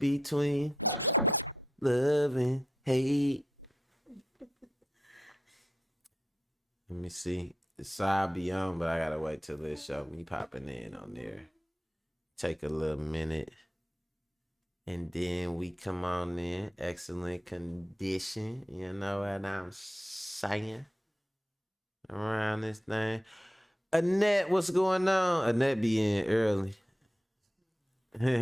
between love and hate. Let me see. The side be on, but I gotta wait till this show me popping in on there. Take a little minute. And then we come on in. Excellent condition. You know what I'm saying? Around this thing. Annette, what's going on? Annette be in early.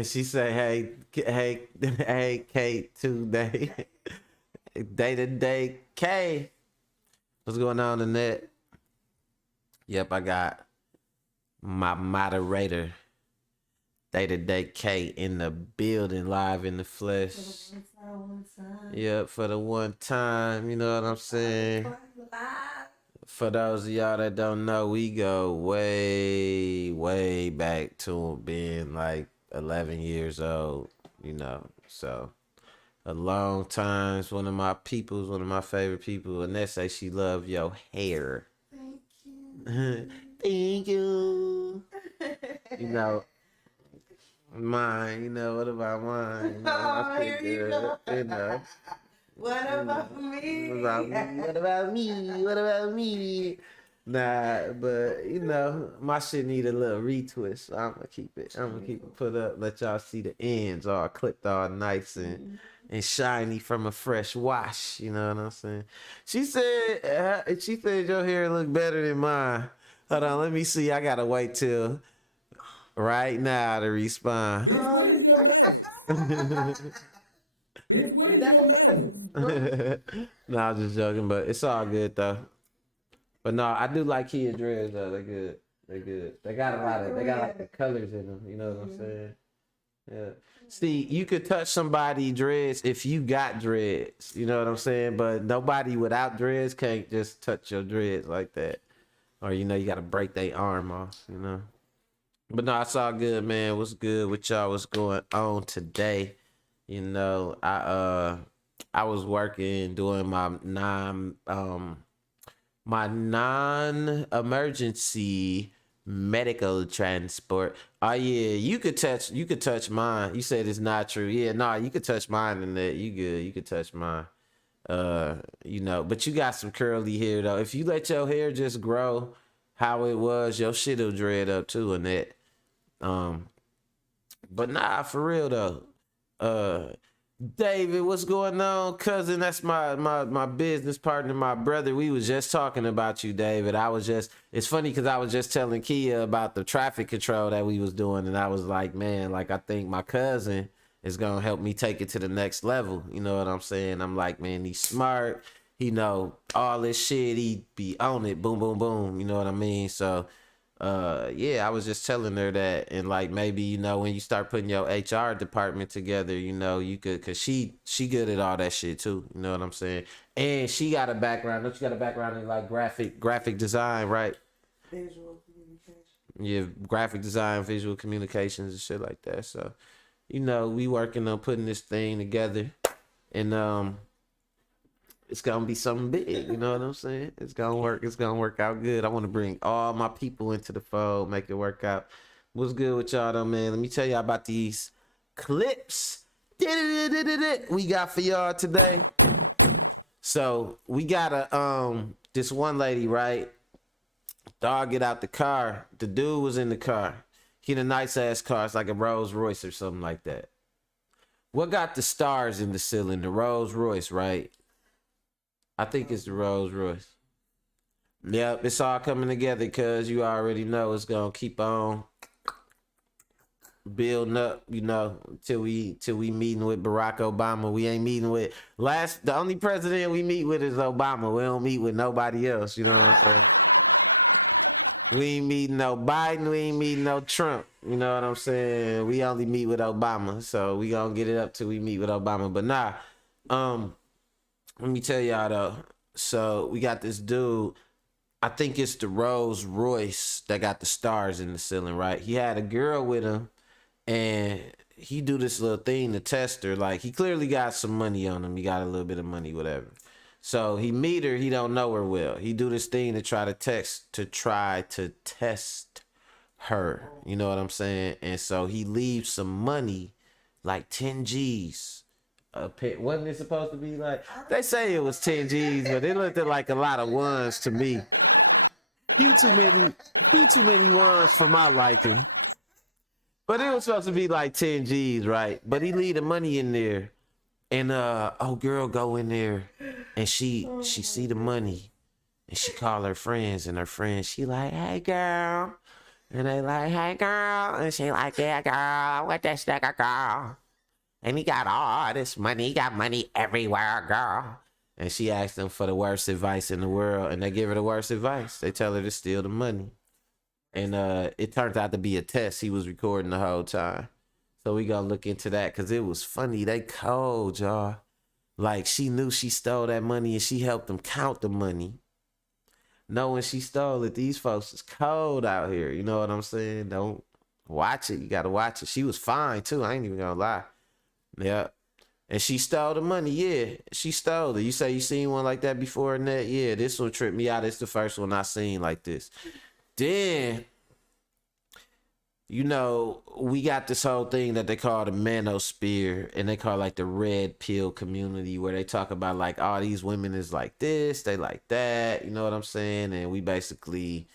She say, hey, Kate, today. Day to day, K. What's going on, Annette? Yep, I got my moderator, Day to day, K, in the building, live in the flesh. Yep, for the one time, you know what I'm saying? For those of y'all that don't know, we go way, way back to being like 11 years old, you know. So a long time. It's one of my peoples, one of my favorite people. And they say she love your hair. Thank you. Thank you. You know, mine, you know, what about mine? You know, Oh, here you go. You know. What about me? What about me? What about me? What about me? Nah, but you know, my shit need a little retwist. So I'm gonna keep it put up. Let y'all see the ends all clipped all nice and shiny from a fresh wash. You know what I'm saying? She said your hair look better than mine. Hold on, let me see. I gotta wait till right now to respond. No, I'm just joking, but it's all good though. But no, I do like Kia dreads though. They're good. They're good. They got like the colors in them. You know what I'm saying? Yeah. See, you could touch somebody dreads if you got dreads. You know what I'm saying? But nobody without dreads can't just touch your dreads like that. Or you know, you gotta break their arm off. You know. But no, it's all good, man. What's good with y'all? What's going on today? You know, I was working doing my non-emergency medical transport. Oh yeah, you could touch mine. You said it's not true. Yeah, no, you could touch mine and that you good. You could touch mine. You know, but you got some curly hair though. If you let your hair just grow how it was, your shit'll dread up too and that. But nah, for real though. David, what's going on, cousin? That's my business partner, my brother. We was just talking about you, David. It's funny because I was just telling Kia about the traffic control that we was doing, and I was like, man, like I think my cousin is gonna help me take it to the next level. You know what I'm saying? I'm like, man, he's smart. He know all this shit. He be on it. Boom, boom, boom. You know what I mean? So yeah, I was just telling her that, and like maybe you know when you start putting your HR department together, you know you could, cause she good at all that shit too. You know what I'm saying? And she got a background. Don't you got a background in like graphic design, right? Visual communication. Yeah, graphic design, visual communications, and shit like that. So, you know, we working on putting this thing together, and it's gonna be something big, you know what I'm saying? It's gonna work out good. I want to bring all my people into the fold, make it work out. What's good with y'all though, man? Let me tell y'all about these clips we got for y'all today. So we got this one lady, right? Dog get out the car. The dude was in the car. He had a nice ass car. It's like a Rolls Royce or something like that. What got the stars in the ceiling? The Rolls Royce, right? I think it's the Rolls Royce. Yep, it's all coming together because you already know it's gonna keep on building up, you know, till we meeting with Barack Obama. We ain't meeting with the only president we meet with is Obama. We don't meet with nobody else, you know what I'm saying? We ain't meeting no Biden, we ain't meeting no Trump. You know what I'm saying? We only meet with Obama. So we gonna get it up till we meet with Obama. But nah, let me tell y'all though. So we got this dude. I think it's the Rolls Royce that got the stars in the ceiling, right? He had a girl with him, and he do this little thing to test her. Like he clearly got some money on him. He got a little bit of money, whatever. So he meet her. He don't know her well. He do this thing to try to test her. You know what I'm saying? And so he leaves some money like 10 G's. Wasn't it supposed to be like? They say it was 10 G's, but it looked like a lot of ones to me. Few too many, few too many ones for my liking. But it was supposed to be like 10 G's, right? But he leave the money in there. And oh girl go in there and she see the money and she call her friends and her friends, she like, hey girl. And they like, hey girl. And she like, yeah girl, what this nigga girl? And he got all this money. He got money everywhere, girl. And she asked them for the worst advice in the world, and they give her the worst advice. They tell her to steal the money. And it turns out to be a test. He was recording the whole time. So we gonna look into that because it was funny. They cold, y'all. Like she knew she stole that money and she helped them count the money. Knowing she stole it, these folks is cold out here. You know what I'm saying? Don't watch it. You gotta watch it. She was fine too. I ain't even gonna lie. Yeah. And she stole the money. Yeah, she stole it. You say you seen one like that before, Annette? Yeah, this one tripped me out. It's the first one I seen like this. Then, you know, we got this whole thing that they call the manosphere, and they call like the red pill community, where they talk about like, oh, these women is like this, they like that. You know what I'm saying? And we basically,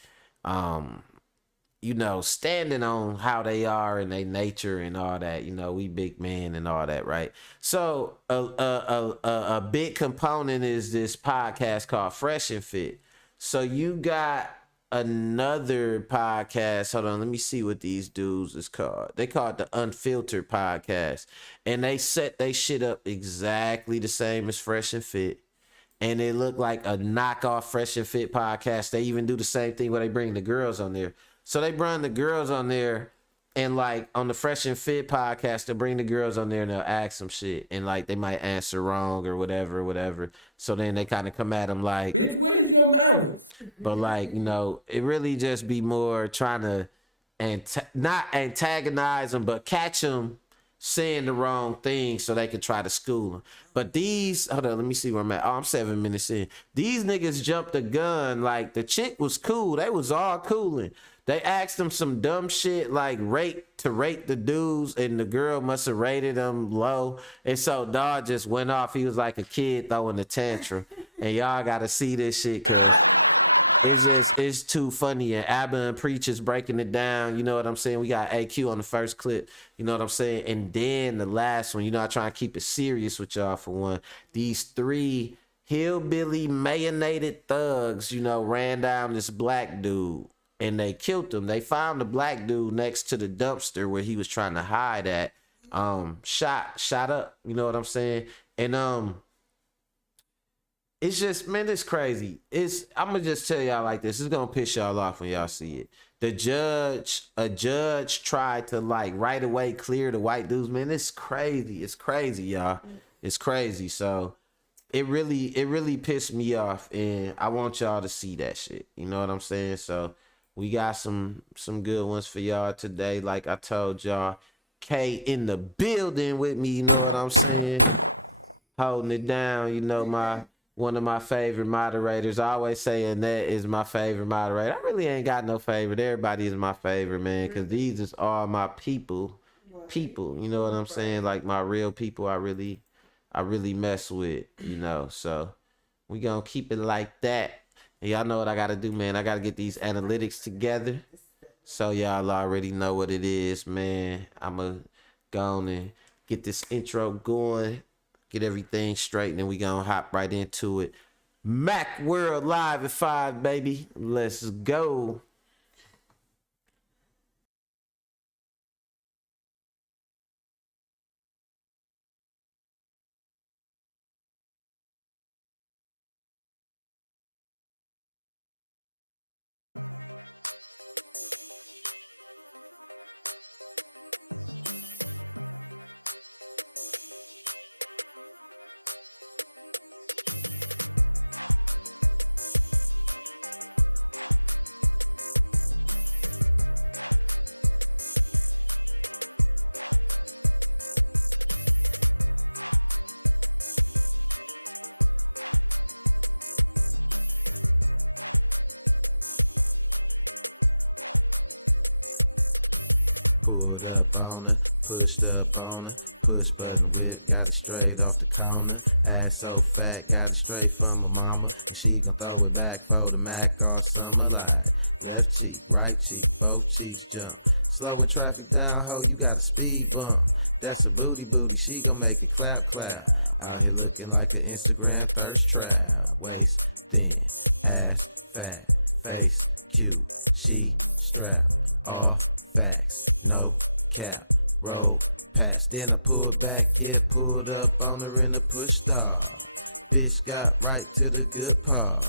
you know, standing on how they are and their nature and all that. You know, we big men and all that, right? So a big component is this podcast called Fresh and Fit. So you got another podcast. Hold on, let me see what these dudes is called. They call it the Unfiltered Podcast, and they set they shit up exactly the same as Fresh and Fit. And it looked like a knockoff Fresh and Fit podcast. They even do the same thing where they bring the girls on there. So they bring the girls on there, and like on the Fresh and Fit podcast, they'll bring the girls on there and they'll ask some shit, and like they might answer wrong or whatever, whatever. So then they kind of come at them like, but like, you know, it really just be more trying to not antagonize them, but catch them saying the wrong thing so they can try to school them. But these, hold on, let me see where I'm at. Oh, I'm 7 minutes in. These niggas jumped the gun. Like the chick was cool. They was all cooling. They asked him some dumb shit like rate the dudes, and the girl must have rated them low. And so dog just went off. He was like a kid throwing a tantrum. And y'all gotta see this shit, cause it's too funny. And Abba and Preach is breaking it down. You know what I'm saying? We got AQ on the first clip. You know what I'm saying? And then the last one, you know, I try to keep it serious with y'all for one. These three hillbilly Mayonated thugs, you know, ran down this black dude and they killed him. They found the black dude next to the dumpster where he was trying to hide at. Shot up. You know what I'm saying? And it's just, man, it's crazy. I'm gonna just tell y'all like this. It's gonna piss y'all off when y'all see it. A judge tried to like right away clear the white dudes. Man, it's crazy. It's crazy, y'all. It's crazy. So it really pissed me off, and I want y'all to see that shit. You know what I'm saying? So we got some good ones for y'all today. Like I told y'all, K in the building with me. You know what I'm saying? Holding it down. You know, one of my favorite moderators. I always say Annette is my favorite moderator. I really ain't got no favorite. Everybody is my favorite, man, because these is all my people. People, you know what I'm saying? Like my real people I really mess with, you know. So we gonna keep it like that. And y'all know what I gotta do, man. I gotta get these analytics together. So y'all already know what it is, man. I'ma go on and get this intro going, get everything straight, and then we gonna hop right into it. Mac World Live at 5, baby. Let's go. Pulled up on her, pushed up on her, push button whip, got it straight off the corner. Ass so fat, got it straight from her mama, and she gon' throw it back for the Mac all summer. Like left cheek, right cheek, both cheeks jump. Slowing traffic down, ho, you got a speed bump. That's a booty, she gon' make it clap, clap. Out here looking like an Instagram thirst trap. Waist thin, ass fat, face cute, she strapped. All facts, no cap, roll past. Then I pulled back, yeah, pulled up on her in a push star. Bitch got right to the good part.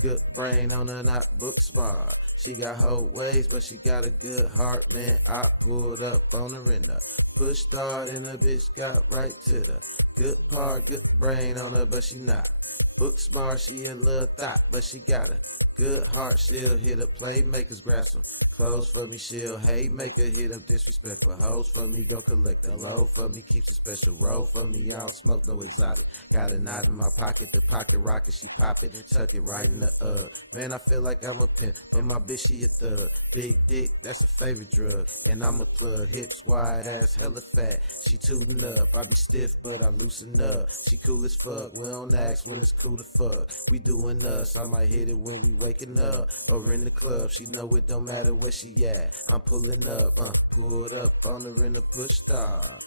Good brain on her, not book smart. She got whole ways, but she got a good heart, man. I pulled up on her in the push start, and the bitch got right to the good part. Good brain on her, but she not book smart. She a little thought, but she got a good heart. She'll hit up playmakers, grab some clothes for me. She'll hate maker, hit up disrespectful hoes for me. Go collect the low for me, keeps a special roll for me. I don't smoke no exotic. Got a knot in my pocket, the pocket rocket. She pop it and tuck it right in the Man, I feel like I'm a pimp, but my bitch she a thug. Big dick, that's a favorite drug, and I'm a plug. Hips wide, ass hella fat. She tootin' up, I be stiff, but I loosen up. She cool as fuck, we don't ask when it's cool to fuck. We doing us, I might hit it when we waking up or in the club. She know it don't matter where she at. I'm pulling up, pulled up on her in the push star.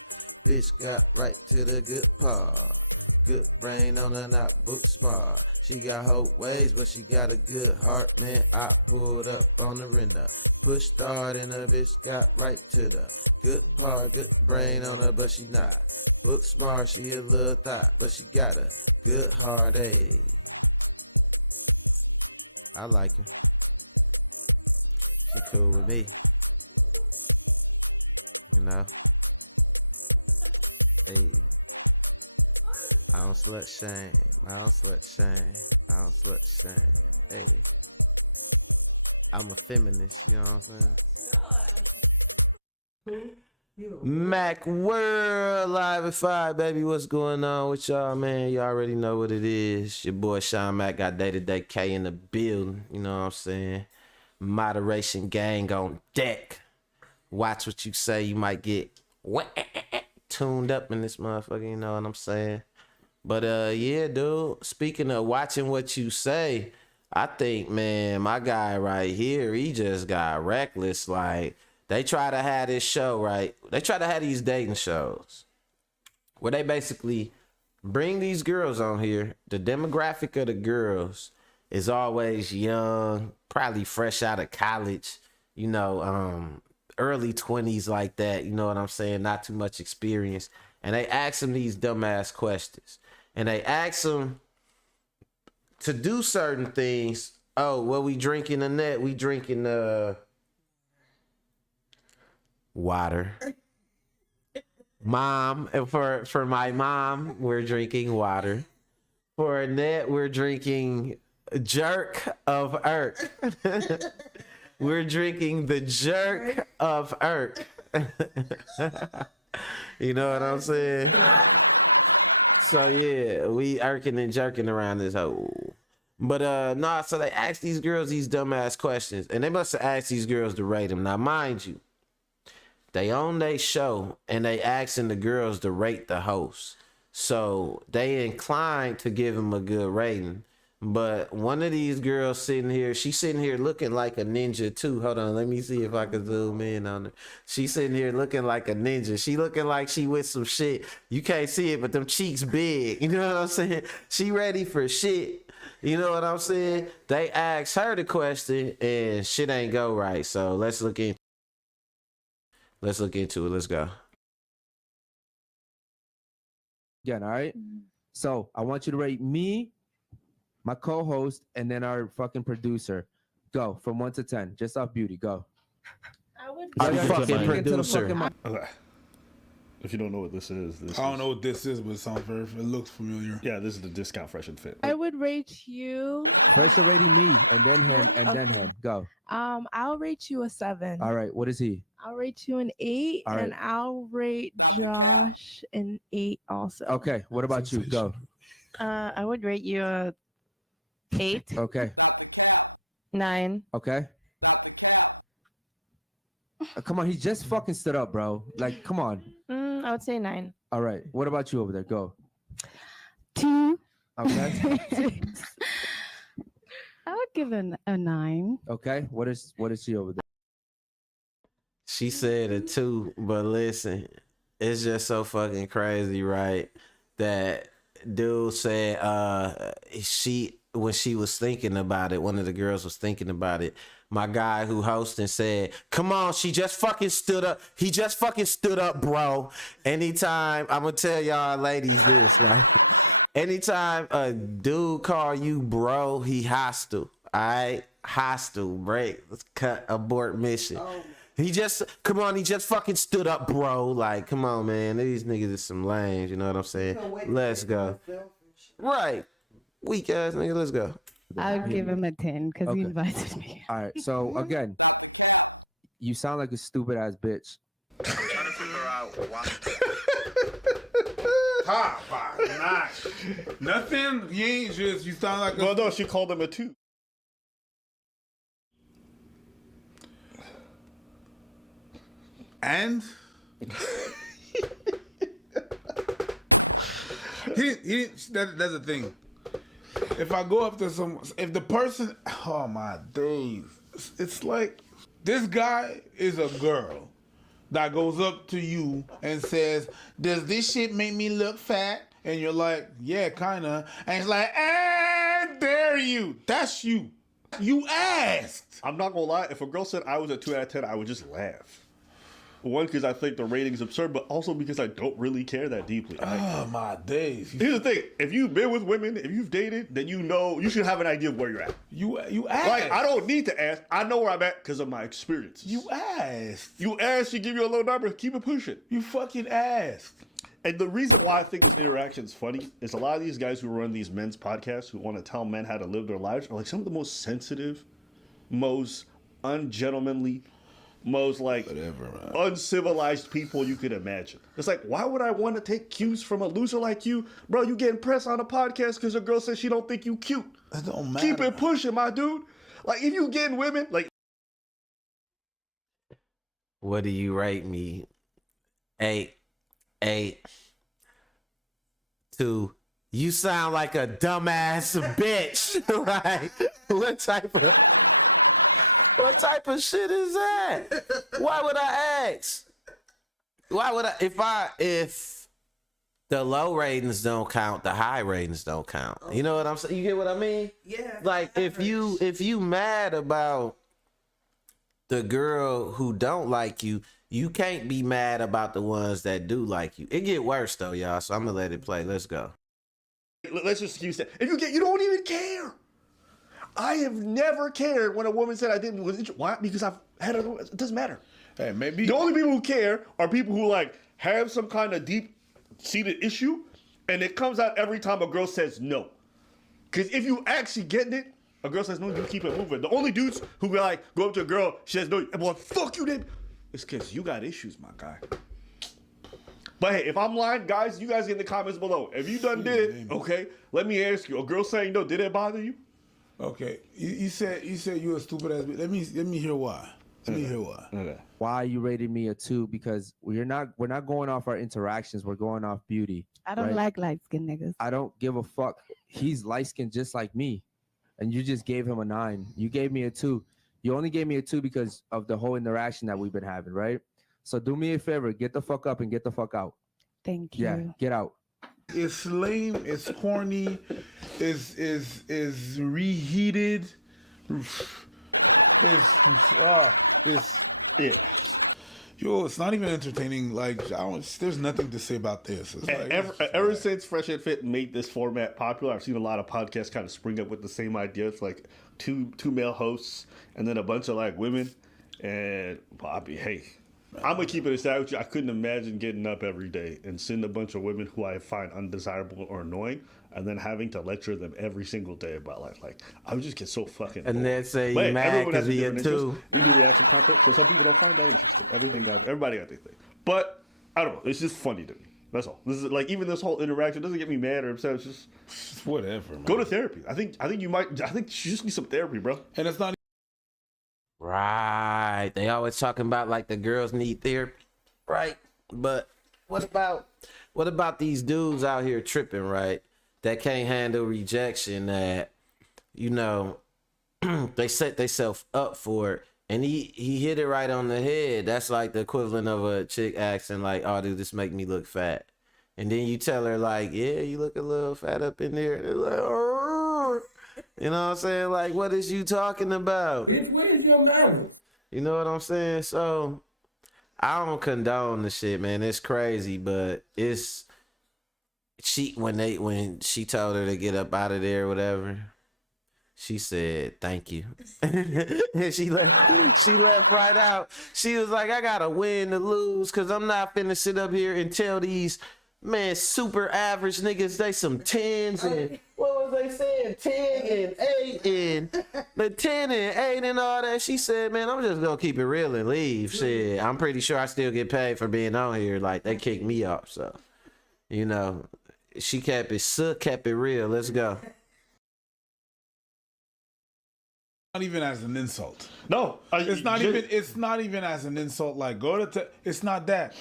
Bitch got right to the good part. Good brain on her, not book smart. She got whole ways, but she got a good heart, man. I pulled up on her in the push start, and the bitch got right to the good part. Good brain on her, but she not book smart. She a little thought, but she got a good heart, ayy. I like her. She cool with me. You know? Hey. I don't slut shame. I don't slut shame. I don't slut shame. Hey. I'm a feminist, you know what I'm saying? Mac World Live at 5, baby. What's going on with y'all, man? You already know what it is. Your boy Sean Mac got Day-to-Day K in the building, you know what I'm saying? Moderation gang on deck. Watch what you say. You might get tuned up in this motherfucker, you know what I'm saying? But yeah, dude, speaking of watching what you say, I think, man, my guy right here, he just got reckless. Like, they try to have this show, right? They try to have these dating shows where they basically bring these girls on here. The demographic of the girls is always young, probably fresh out of college, you know, early 20s like that, you know what I'm saying? Not too much experience. And they ask them these dumbass questions. And they ask them to do certain things. Oh, what we drinking in that? We drinking water. Mom, for my mom, we're drinking water. For Annette, we're drinking jerk of Irk. We're drinking the jerk of Irk. You know what I'm saying? So yeah, we irking and jerking around this hole. But nah, so they ask these girls these dumbass questions, and they must have asked these girls to rate them. Now, mind you, they own their show, and they asking the girls to rate the host. So they inclined to give him a good rating. But one of these girls sitting here, she's sitting here looking like a ninja too. Hold on, let me see if I can zoom in on her. She's sitting here looking like a ninja. She looking like she with some shit. You can't see it, but them cheeks big. You know what I'm saying? She ready for shit. You know what I'm saying? They asked her the question and shit ain't go right. So let's look into it. Let's go. Again, all right? So I want you to rate me, my co-host, and then our fucking producer. Go from 1 to 10, just off beauty. Go. I would. Our Yeah, fucking speak into the producer. fucking mic. Okay. If you don't know what this is, I don't know what this is, but it sounds very. It looks familiar. Yeah, this is the discount fresh and fit. I would rate you. First you're rating me, and then him, and then Okay. him. Go. I'll rate you a 7. All right, what is he? I'll rate you an 8, All right. and I'll rate Josh an 8 also. Okay, what about you? Go. I would rate you a 8, Okay, 9, okay. Come on, he just fucking stood up, bro. Like, come on. I would say 9. All right. What about you over there? Go. 2. Okay. I would give it a 9. Okay. What is she over there? She said it too, but listen, it's just so fucking crazy, right? That dude said when she was thinking about it, one of the girls was thinking about it. My guy who hosting said, "Come on, she just fucking stood up. He just fucking stood up, bro." Anytime, I'm gonna tell y'all ladies this, right? Anytime a dude call you bro, he hostile. All right, hostile. Break. Let's cut. Abort mission. He just fucking stood up, bro. Like, come on, man. These niggas is some lames. You know what I'm saying? Let's go. Right, weak ass nigga. Let's go. I would give him a 10 because Okay. he invited me. All right. So again, you sound like a stupid ass bitch. Top 5, 9. Nothing. You ain't just. You sound like a. Well, no, she called him a 2. And that's the thing. If I go up to if the person, oh my days, it's like this guy is a girl that goes up to you and says, "Does this shit make me look fat?" And you're like, "Yeah, kinda." And it's like, "And dare you?" That's you. You asked. I'm not gonna lie. If a girl said I was a 2 out of 10, I would just laugh. One, because I think the rating's absurd, but also because I don't really care that deeply. Oh my days. Here's the thing: if you've been with women, if you've dated, then you should have an idea of where you're at. You asked. Like, I don't need to ask. I know where I'm at because of my experiences. You asked. You ask, she give you a low number, keep it pushing. You fucking asked. And the reason why I think this interaction is funny is a lot of these guys who run these men's podcasts who want to tell men how to live their lives are like some of the most sensitive, most ungentlemanly, most like uncivilized people you could imagine. It's like, why would I want to take cues from a loser like you? Bro, you getting pressed on a podcast because a girl says she don't think you cute. That don't matter. Keep it pushing, my dude. Like, if you getting women, like... What do you rate me? 8, 2. You sound like a dumbass bitch, right? What type of shit is that? Why would I ask? Why would I if the low ratings don't count, the high ratings don't count. You know what I'm saying? You get what I mean? Yeah. Like if you mad about the girl who don't like you, you can't be mad about the ones that do like you. It get worse though, y'all. So I'm gonna let it play. Let's go. Let's just use that. If you don't even care. I have never cared when a woman said I didn't. Why? Because I've had other. It doesn't matter. Hey, maybe The only people who care are people who like have some kind of deep-seated issue, and it comes out every time a girl says no. Because if you actually getting it, a girl says no, you keep it moving. The only dudes who go up to a girl, she says no, well, fuck you, then. It's because you got issues, my guy. But hey, if I'm lying, guys, you guys get in the comments below. If you done did it, okay, let me ask you. A girl saying no, did it bother you? Okay, you said you a stupid ass bitch. Let me hear why. Let me hear why. Okay. Why you rated me a 2? Because we're not going off our interactions. We're going off beauty. I don't right? like light skinned niggas. I don't give a fuck. He's light skinned just like me, and you just gave him a 9. You gave me a 2. You only gave me a 2 because of the whole interaction that we've been having, right? So do me a favor, get the fuck up and get the fuck out. Thank you. Yeah, get out. It's lame. It's corny. Is reheated. It's Yeah. yo. It's not even entertaining. Like there's nothing to say about this. It's like, Ever since Fresh and Fit made this format popular, I've seen a lot of podcasts kind of spring up with the same idea. It's like two male hosts and then a bunch of like women. And Bobby, hey, I'm gonna keep it aside with you. I couldn't imagine getting up every day and seeing a bunch of women who I find undesirable or annoying, and then having to lecture them every single day about life. Like, I would just get so fucking. And bored. then say But you hey, mad everyone has because a he a different 2. interest. We do reaction content, so some people don't find that interesting. Everybody got their thing. But I don't know. It's just funny to me. That's all. This is like, even this whole interaction doesn't get me mad or upset. It's just whatever. Man. go to therapy. I think you just need some therapy, bro. And it's not. Right. right? They always talking about like the girls need therapy, right? But what about these dudes out here tripping, right? That can't handle rejection, that, you know, they set themselves up for it. And he hit it right on the head. That's like the equivalent of a chick asking like, "Oh, dude, this make me look fat." And then you tell her like, "Yeah, you look a little fat up in there." And they're like, "Oh," you know what I'm saying? Like, what is you talking about? Where's your manners? You know what I'm saying? So I don't condone the shit, man. It's crazy, but it's when she told her to get up out of there or whatever, she said thank you. And she left right out. She was like, I gotta win to lose, cause I'm not finna sit up here and tell these super average niggas they some 10s and what was they saying? 10 and 8 and the 10 and 8 and all that. She said, man, I'm just gonna keep it real and leave. Shit, I'm pretty sure I still get paid for being on here. Like, they kicked me off, so you know, she kept it real. Let's go. Not even as an insult. No, It's not even as an insult. Like, it's not that.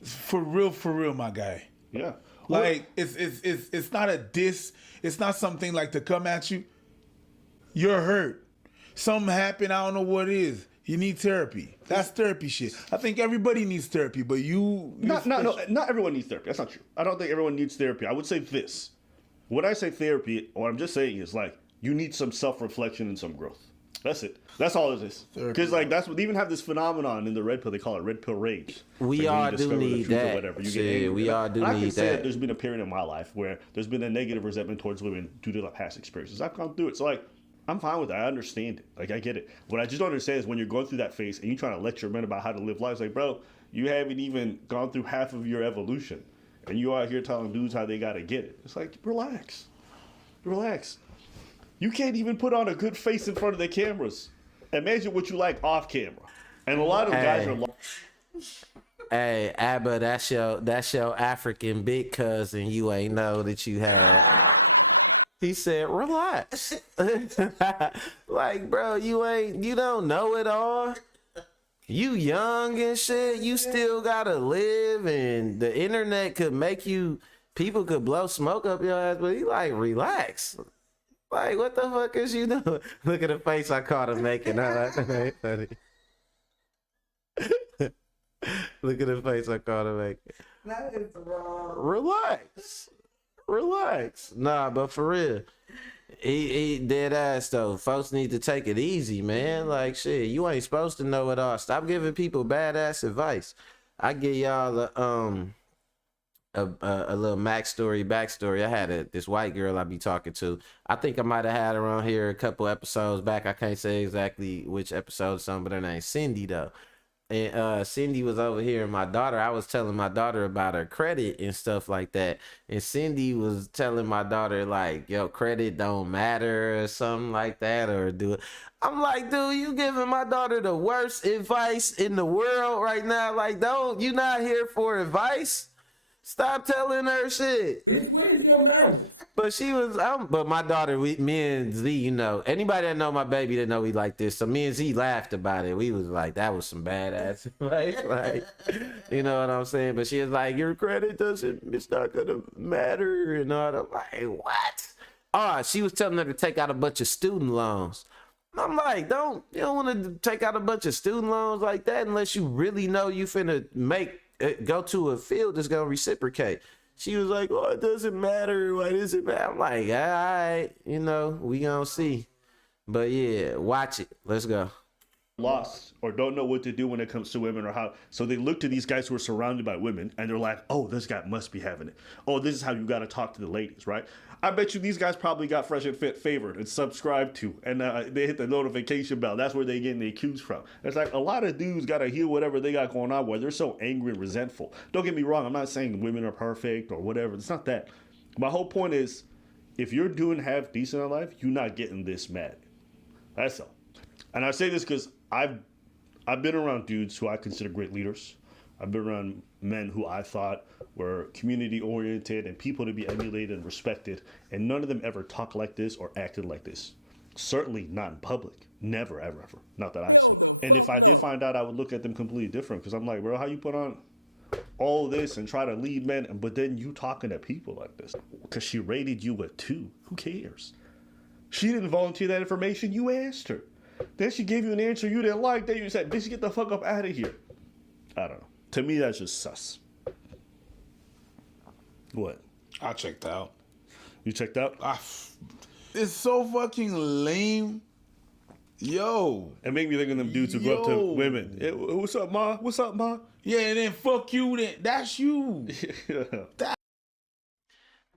It's for real, my guy. Yeah. Like, it's not a diss. It's not something like to come at you. You're hurt. Something happened. I don't know what it is. You need therapy. That's therapy shit. I think everybody needs therapy, but Not everyone needs therapy. That's not true. I don't think everyone needs therapy. I would say this. When I say therapy, what I'm just saying is like, you need some self-reflection and some growth. That's it. That's all it is. Because like that's what they even have this phenomenon in the red pill. They call it red pill rage. We all do need that. We all do I need can say that. there's been a period in my life where there's been a negative resentment towards women due to like past experiences. I've gone through it. So like, I'm fine with that. I understand it. Like, I get it. What I just don't understand is when you're going through that phase and you're trying to lecture men about how to live life. It's like, bro, you haven't even gone through half of your evolution, and you out here telling dudes how they gotta get it. It's like, relax. You can't even put on a good face in front of the cameras. Imagine what you like off camera. And a lot of guys are Hey, Abba, that's your African big cousin you ain't know that you had. He said, relax. Like, bro, you don't know it all. You young and shit. You still gotta live, and the internet could make you, people could blow smoke up your ass, but he like, relax. Like, what the fuck is you doing? Look at the face I caught him making. That ain't funny. Look at the face I caught him making. That is wrong. Relax. Nah, but for real, he dead ass though. Folks need to take it easy, man. Like, shit, you ain't supposed to know it all. Stop giving people badass advice. I give y'all a little backstory. I had this white girl I be talking to. I think I might have had her on here a couple episodes back. I can't say exactly which episode or something, but her name's Cindy though. And Cindy was over here, and my daughter, I was telling my daughter about her credit and stuff like that. And Cindy was telling my daughter, like, yo, credit don't matter or something like that, or do it. I'm like, dude, you giving my daughter the worst advice in the world right now. Like, you not here for advice. Stop telling her shit. Where's your manners? But but my daughter, me and Z, you know, anybody that know my baby that know we like this. So me and Z laughed about it. We was like, that was some badass advice. Like, you know what I'm saying? But she was like, your credit it's not gonna matter and all that. I'm like, what? Oh, she was telling her to take out a bunch of student loans. I'm like, you don't want to take out a bunch of student loans like that unless you really know you finna go to a field that's gonna reciprocate. She was like, oh, it doesn't matter. Why does it matter? I'm like, all right, you know, we gonna see. But yeah, watch it. Let's go. lost or don't know what to do when it comes to women or how. So they look to these guys who are surrounded by women and they're like, oh, this guy must be having it. Oh, this is how you got to talk to the ladies, right? I bet you these guys probably got Fresh and Fit favored and subscribed to, and they hit the notification bell. That's where they getting the cues from. It's like a lot of dudes got to heal whatever they got going on where they're so angry and resentful. Don't get me wrong. I'm not saying women are perfect or whatever. It's not that. My whole point is, if you're doing half decent in life, you're not getting this mad. That's all. And I say this because I've been around dudes who I consider great leaders. I've been around men who I thought were community oriented and people to be emulated and respected, and none of them ever talked like this or acted like this. Certainly not in public. Never, ever, ever. Not that I've seen. And if I did find out, I would look at them completely different because I'm like, bro, how you put on all this and try to lead men, but then you talking to people like this? Because she rated you a 2. Who cares? She didn't volunteer that information. You asked her. Then she gave you an answer you didn't like. Then you said, bitch, get the fuck up out of here. I don't know. To me, that's just sus. What? I checked out. You checked out? It's so fucking lame. Yo. It made me think of them dudes who go up to women. Hey, what's up, ma? What's up, ma? Yeah, and then fuck you. Then that's you.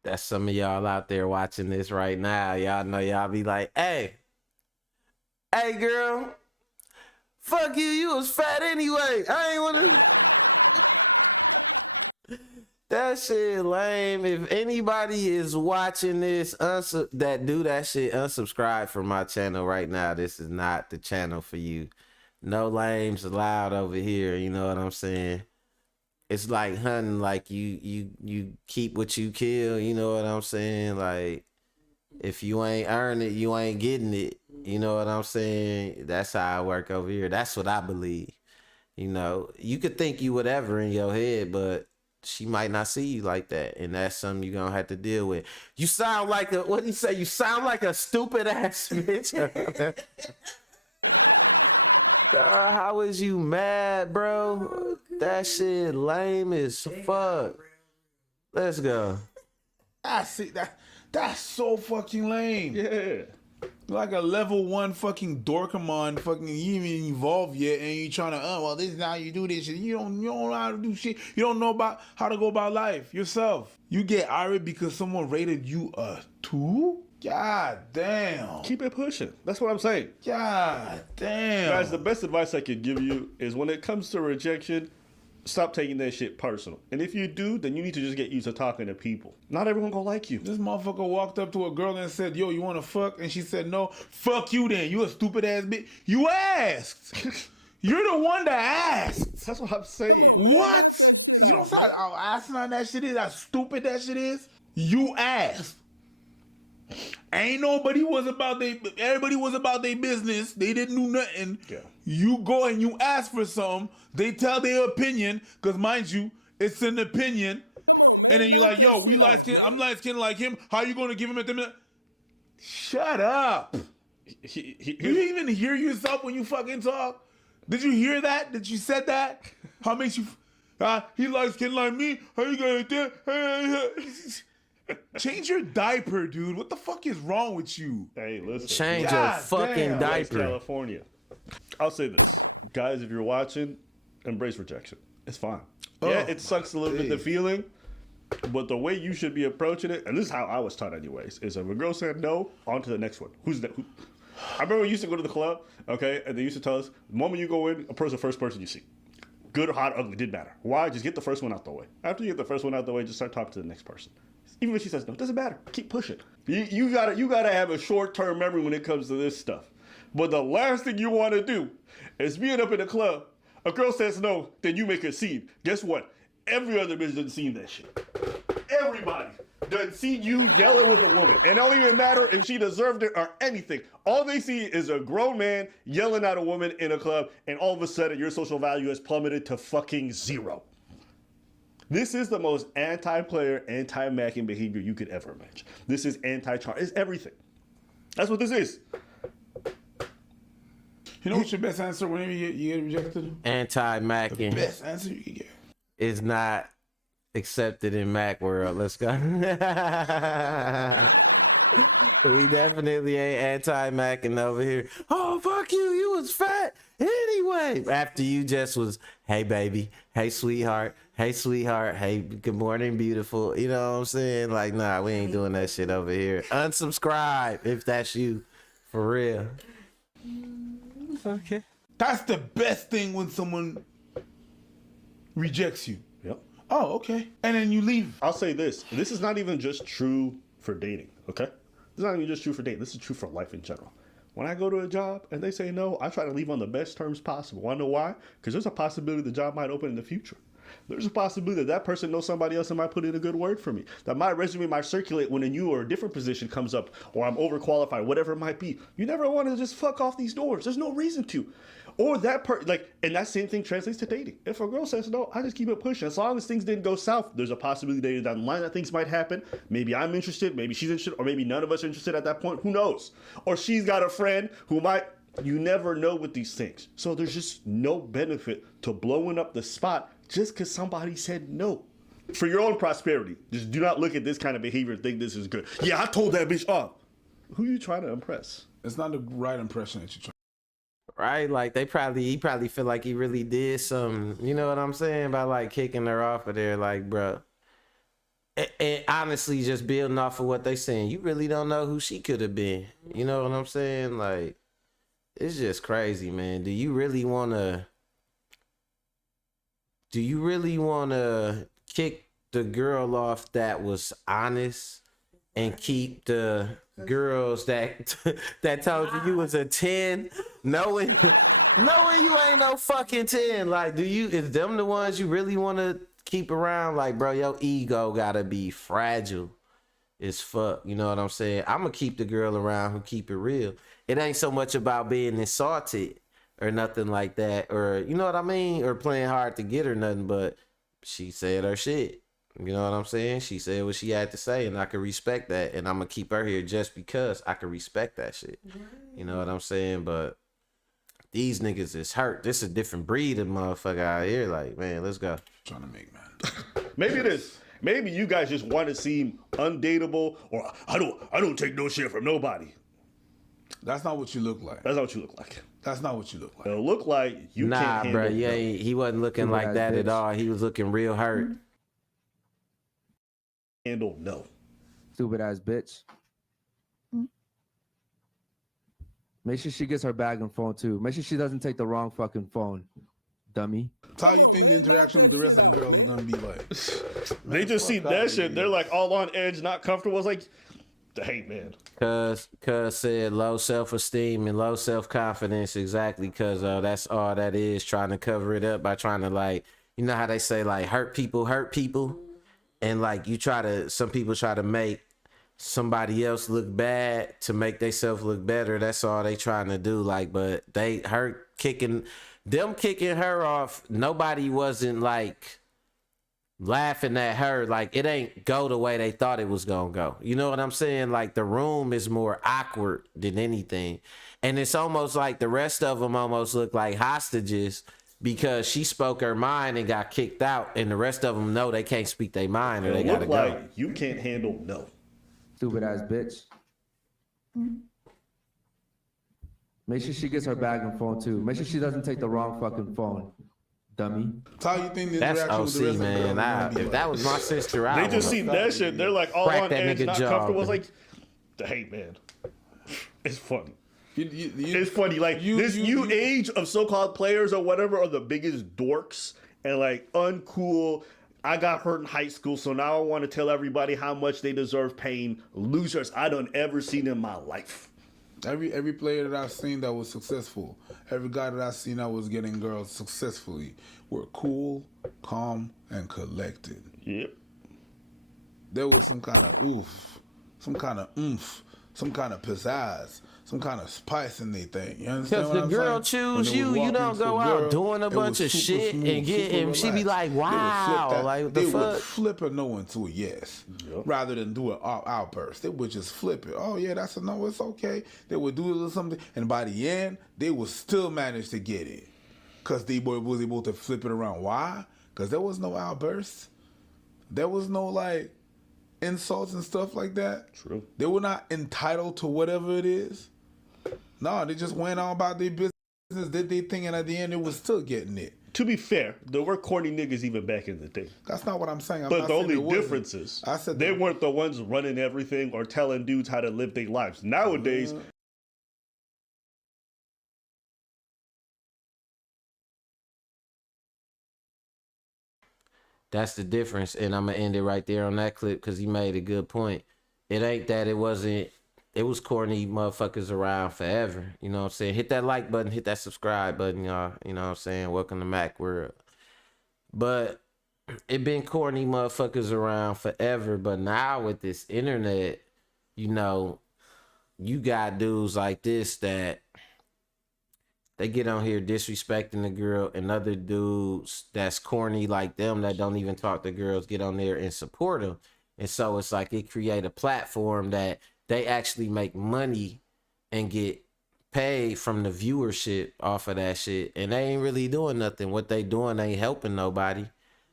That's some of y'all out there watching this right now. Y'all know y'all be like, hey, girl, fuck you. You was fat anyway. I ain't wanna. That shit lame. If anybody is watching this that do that shit, unsubscribe from my channel right now. This is not the channel for you. No lames allowed over here. You know what I'm saying? It's like hunting. Like you keep what you kill. You know what I'm saying? Like if you ain't earn it, you ain't getting it. You know what I'm saying? That's how I work over here. That's what I believe. You know, you could think you whatever in your head, but she might not see you like that, and that's something you're gonna have to deal with. You sound like a, what do you say? You sound like a stupid ass bitch. How is you mad, bro? That shit lame as fuck. Let's go. I see that. That's so fucking lame. Yeah. Like a level 1 fucking Dorkamon, fucking you ain't even evolved yet, and you trying to, well, this is how you do this shit. You don't know how to do shit. You don't know about how to go about life yourself. You get irate because someone rated you a 2? God damn. Keep it pushing. That's what I'm saying. God damn. Guys, the best advice I could give you is when it comes to rejection, stop taking that shit personal. And if you do, then you need to just get used to talking to people. Not everyone gonna like you. This motherfucker walked up to a girl and said, yo, you wanna fuck? And she said, no. Fuck you then. You a stupid ass bitch. You asked. You're the one that asked. That's what I'm saying. What? You don't say how asinine that shit is, how stupid that shit is? You asked. Ain't nobody was about everybody was about their business. They didn't do nothing. Yeah. You go and you ask for something. They tell their opinion, because mind you, it's an opinion. And then you're like, yo, we light skin. I'm light skinned like him. How you gonna give him a thing? Shut up. Do you even hear yourself when you fucking talk? Did you hear that? Did you said that? How makes you? He light skinned like me. How you gonna do? Change your diaper, dude. What the fuck is wrong with you? Hey, listen. Change your fucking diaper. California. I'll say this. Guys, if you're watching, embrace rejection. It's fine. Yeah, it sucks a little bit, the feeling, but the way you should be approaching it, and this is how I was taught anyways, is if a girl said no, on to the next one. Who's that? I remember we used to go to the club, okay, and they used to tell us, the moment you go in, approach the first person you see. Good, hot, ugly, didn't matter. Why? Just get the first one out the way. After you get the first one out the way, just start talking to the next person. Even if she says no, it doesn't matter. Keep pushing. You gotta have a short-term memory when it comes to this stuff. But the last thing you want to do is being up in the club. A girl says no, then you make a scene. Guess what? Every other bitch doesn't see that shit. Everybody doesn't see you yelling with a woman. And it don't even matter if she deserved it or anything. All they see is a grown man yelling at a woman in a club, and all of a sudden your social value has plummeted to fucking 0. This is the most anti-player, anti-macking behavior you could ever imagine. This is anti-charm. It's everything. That's what this is. You know what's your best answer whenever you get rejected? Anti-macking. The best answer you can get. Is not accepted in Mac world. Let's go. We definitely ain't anti-macking over here. Oh, fuck you. You was fat anyway. After you just was, hey, baby. Hey, sweetheart. Hey, sweetheart. Hey, good morning, beautiful. You know what I'm saying? Like, nah, we ain't doing that shit over here. Unsubscribe if that's you. For real. Okay. That's the best thing when someone rejects you. Yep. Oh, okay. And then you leave. I'll say this. This is not even just true for dating, okay? This is not even just true for dating. This is true for life in general. When I go to a job and they say no, I try to leave on the best terms possible. Want to know why? Because there's a possibility the job might open in the future. There's a possibility that that person knows somebody else and might put in a good word for me. That my resume might circulate when a new or a different position comes up, or I'm overqualified, whatever it might be. You never want to just fuck off these doors. There's no reason to. Or and that same thing translates to dating. If a girl says no, I just keep it pushing. As long as things didn't go south, there's a possibility down the line that things might happen. Maybe I'm interested, maybe she's interested, or maybe none of us are interested at that point. Who knows? Or she's got a friend who might. You never know with these things. So there's just no benefit to blowing up the spot just because somebody said no. For your own prosperity, just do not look at this kind of behavior and think this is good. Yeah, I told that bitch off. Who are you trying to impress? It's not the right impression that you're trying. Right? Like he probably feel like he really did something. You know what I'm saying? By like kicking her off of there, like, bro. And honestly, just building off of what they saying, you really don't know who she could have been. You know what I'm saying? Like, it's just crazy, man. Do you really wanna kick the girl off that was honest and keep the girls that that told you was a 10 knowing you ain't no fucking 10? Like, is them the ones you really want to keep around? Like, bro, your ego gotta be fragile as fuck. You know what I'm saying? I'm gonna keep the girl around who keep it real. It ain't so much about being insulted or nothing like that, or you know what I mean, or playing hard to get her nothing, but she said her shit. You know what I'm saying? She said what she had to say, and I can respect that. And I'm gonna keep her here just because I can respect that shit. You know what I'm saying? But these niggas is hurt. This is a different breed of motherfucker out here. Like, man, let's go. Trying to make, man. Maybe it is. Maybe you guys just want to seem undateable, or I don't take no shit from nobody. That's not what you look like. That's not what you look like. That's not what you look like. It'll look like you can't handle bro. it. Yeah, he wasn't looking like that at all. He was looking real hurt. Handle no. Stupid ass bitch. Make sure she gets her bag and phone too. Make sure she doesn't take the wrong fucking phone, dummy. So how you think the interaction with the rest of the girls is gonna be like? They just see that shit. They're like all on edge, not comfortable. It's like, hey man. Cuz said low self-esteem and low self-confidence. Exactly, cuz that's all that is, trying to cover it up by trying to, like, you know how they say, like, hurt people. And like some people try to make somebody else look bad to make themselves look better. That's all they trying to do. Like, but kicking her off, nobody wasn't like laughing at her. Like, it ain't go the way they thought it was gonna go. You know what I'm saying? Like, the room is more awkward than anything. And it's almost like the rest of them almost look like hostages, because she spoke her mind and got kicked out, and the rest of them know they can't speak their mind or they gotta go. You can't handle no. Stupid ass bitch. Make sure she gets her bag and phone too. Make sure she doesn't take the wrong fucking phone, dummy. So how you think the That's interaction with the OC, OC, rest of the girls is man. gonna be If like? that was my sister, I They would just see that shit. They're like all Crack on that edge, nigga not jaw comfortable. It's open. like, hey man, it's funny. You- It's funny. Like, this new age of so-called players or whatever are the biggest dorks and like uncool. I got hurt in high school, so now I want to tell everybody how much they deserve pain. Losers I done ever seen in my life. Every player that I've seen that was successful, every guy that I've seen that was getting girls successfully, were cool, calm, and collected. Yep. There was some kind of oof, some kind of oomph, some kind of pizzazz, some kind of spice in their thing. You understand Because what the I'm girl saying? When choose they you, was you walking don't to go a out girl, doing a it bunch was of super shit smooth, and get super him. She be relaxed. like, They would flip wow, that- like, what the they would fuck? flip a no into a yes, rather than do an outburst. They would just flip it. Oh yeah, that's a no. It's okay. They would do a little something, and by the end, they would still manage to get it, cause they was able to flip it around. Why? Cause there was no outburst. There was no like insults and stuff like that. True. They were not entitled to whatever it is. No, they just went on about their business, did their thing, and at the end, it was still getting it. To be fair, there were corny niggas even back in the day. That's not what I'm saying. I'm But not the saying only there wasn't. difference is I said they that- weren't the ones running everything or telling dudes how to live their lives. Nowadays, That's the difference. And I'm going to end it right there on that clip because he made a good point. It ain't that it was corny motherfuckers around forever. You know what I'm saying? Hit that like button, hit that subscribe button, y'all. You know what I'm saying? Welcome to Mac World. But it been corny motherfuckers around forever. But now with this internet, you know, you got dudes like this that they get on here disrespecting the girl, and other dudes that's corny like them that don't even talk to girls get on there and support them. And so it's like it create a platform that they actually make money and get paid from the viewership off of that shit. And they ain't really doing nothing. What they doing ain't helping nobody.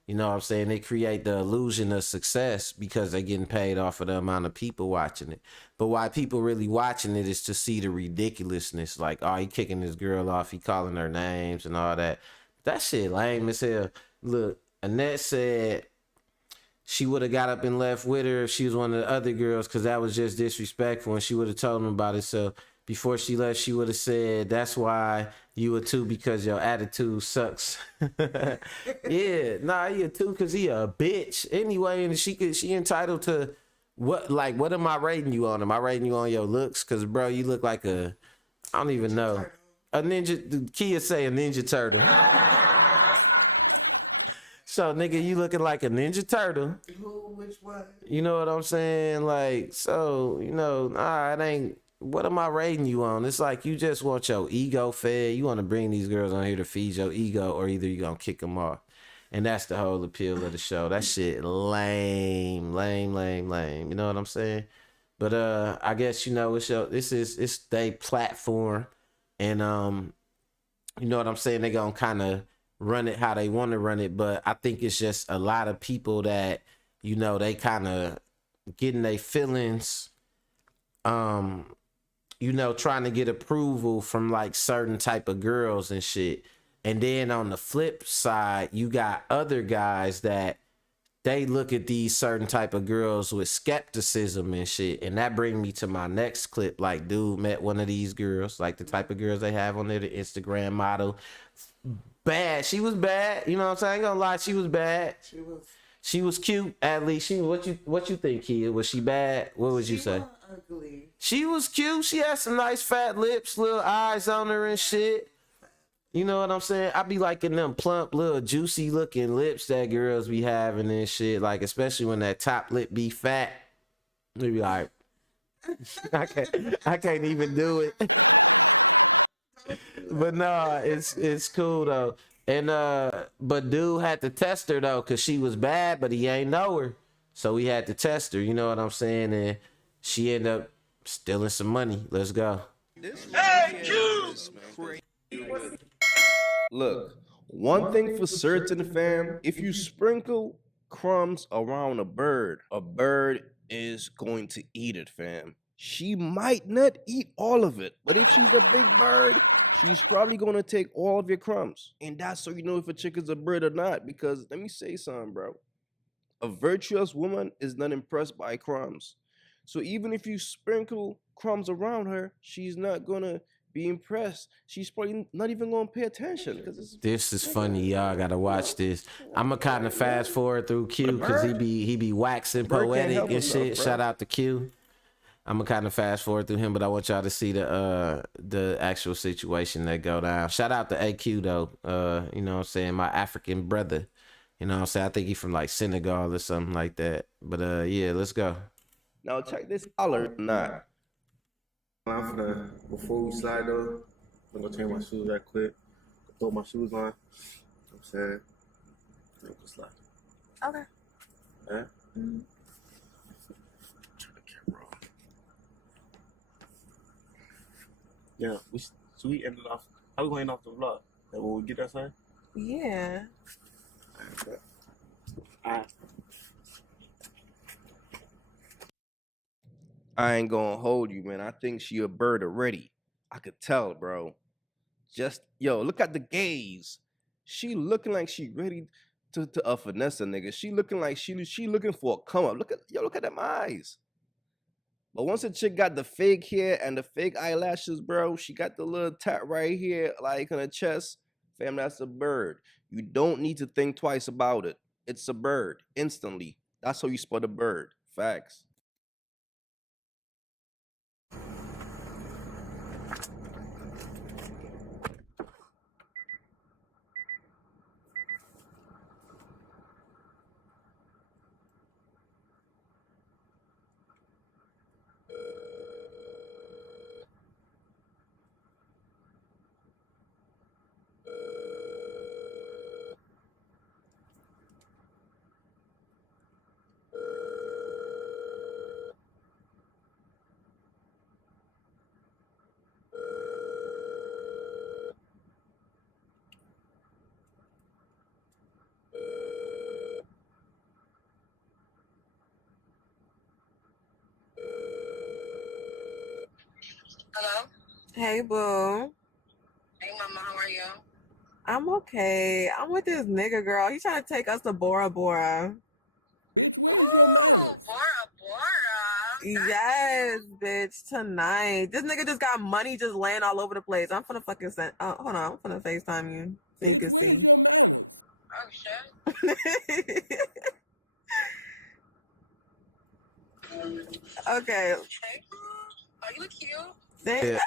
You know what I'm saying? They create the illusion of success because they're getting paid off of the amount of people watching it. But why people really watching it is to see the ridiculousness. Like, oh, he kicking this girl off, he calling her names and all that. That shit lame as hell. Look, Annette said she would have got up and left with her if she was one of the other girls, because that was just disrespectful, and she would have told him about it. So before she left, she would have said, that's why you a two, because your attitude sucks. Yeah, nah, he a two because he a bitch anyway, and she entitled to what am I rating you on? Am I rating you on your looks? Because bro, you look like I don't even know, a ninja. The Kia say a ninja turtle. So nigga, you looking like a ninja turtle. Who? Which one? You know what I'm saying? Like, so, nah, it ain't, what am I rating you on? It's like you just want your ego fed. You want to bring these girls on here to feed your ego, or either you gonna kick them off. And that's the whole appeal of the show. That shit lame, lame, lame, lame. You know what I'm saying? But I guess it's their platform, and you know what I'm saying? They gonna kind of run it how they want to run it, but I think it's just a lot of people that they kind of getting their feelings, trying to get approval from like certain type of girls and shit. And then on the flip side, you got other guys that they look at these certain type of girls with skepticism and shit. And that bring me to my next clip. Like, dude met one of these girls, like the type of girls they have on there, the Instagram model. Bad. She was bad. You know what I'm saying? I ain't gonna lie, she was bad. She was cute, at least. What you think, kid? Was she bad? What would you say? Was ugly. She was cute. She had some nice fat lips, little eyes on her and shit. You know what I'm saying? I be liking them plump, little juicy looking lips that girls be having and shit. Like, especially when that top lip be fat. They be like, I can't even do it. But nah, it's cool though. And but dude had to test her though, cause she was bad, but he ain't know her. So he had to test her, you know what I'm saying? And she ended up stealing some money. Let's go. Look, one thing for certain, fam, if you sprinkle crumbs around a bird is going to eat it, fam. She might not eat all of it, but if she's a big bird, she's probably going to take all of your crumbs. And that's so you know if a chick is a bird or not, because let me say something, bro. A virtuous woman is not impressed by crumbs. So even if you sprinkle crumbs around her, she's not going to be impressed. She's probably not even gonna pay attention because this is funny, y'all gotta watch this. I'ma kind of fast forward through Q because he be waxing poetic and shit. Shout out to Q. I'ma kind of fast forward through him, but I want y'all to see the actual situation that go down. Shout out to AQ though. You know what I'm saying, my African brother. You know what I'm saying, I think he from like Senegal or something like that. But yeah, let's go. Now check this out or not. Before we slide though, I'm gonna change my shoes right quick. Throw my shoes on. You know what I'm saying? Then we'll slide. Okay. Yeah? Mm-hmm. Turn the camera off. Yeah, so we ended off. How we gonna end off the vlog? Like when we get that side? Yeah. Alright. I ain't gonna hold you, man. I think she a bird already. I could tell, bro. Just look at the gaze. She looking like she ready to finesse a nigga. She looking like she looking for a come up. Look at them eyes. But once a chick got the fake hair and the fake eyelashes, bro, she got the little tat right here, like on her chest. Fam, that's a bird. You don't need to think twice about it. It's a bird instantly. That's how you spot a bird. Facts. Hello? Hey, boo. Hey, mama, how are you? I'm okay. I'm with this nigga, girl. He's trying to take us to Bora Bora. Ooh, Bora Bora. Yes, bitch, tonight. This nigga just got money just laying all over the place. I'm finna fucking send. Hold on. I'm finna FaceTime you so you can see. Oh, shit. Okay. Hey, are you cute? Yeah.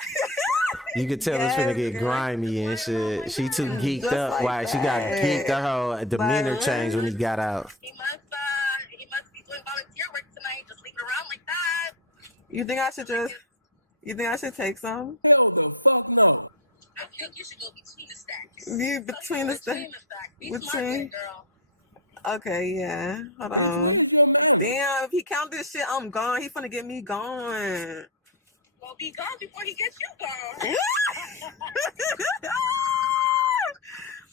You could tell it's finna Yes, get girl. grimy and shit. She too geeked Just up. like Why? She got geeked. Her that. whole demeanor changed when he got out. He must be doing volunteer work tonight. Just leave it around like that. You think I should just? You think I should take some? I think you should go between the stacks. You between the stacks. Be smart with it, girl. Okay, yeah. Hold on. Damn, if he count this shit, I'm gone. He finna get me gone. Well, be gone before he gets you gone.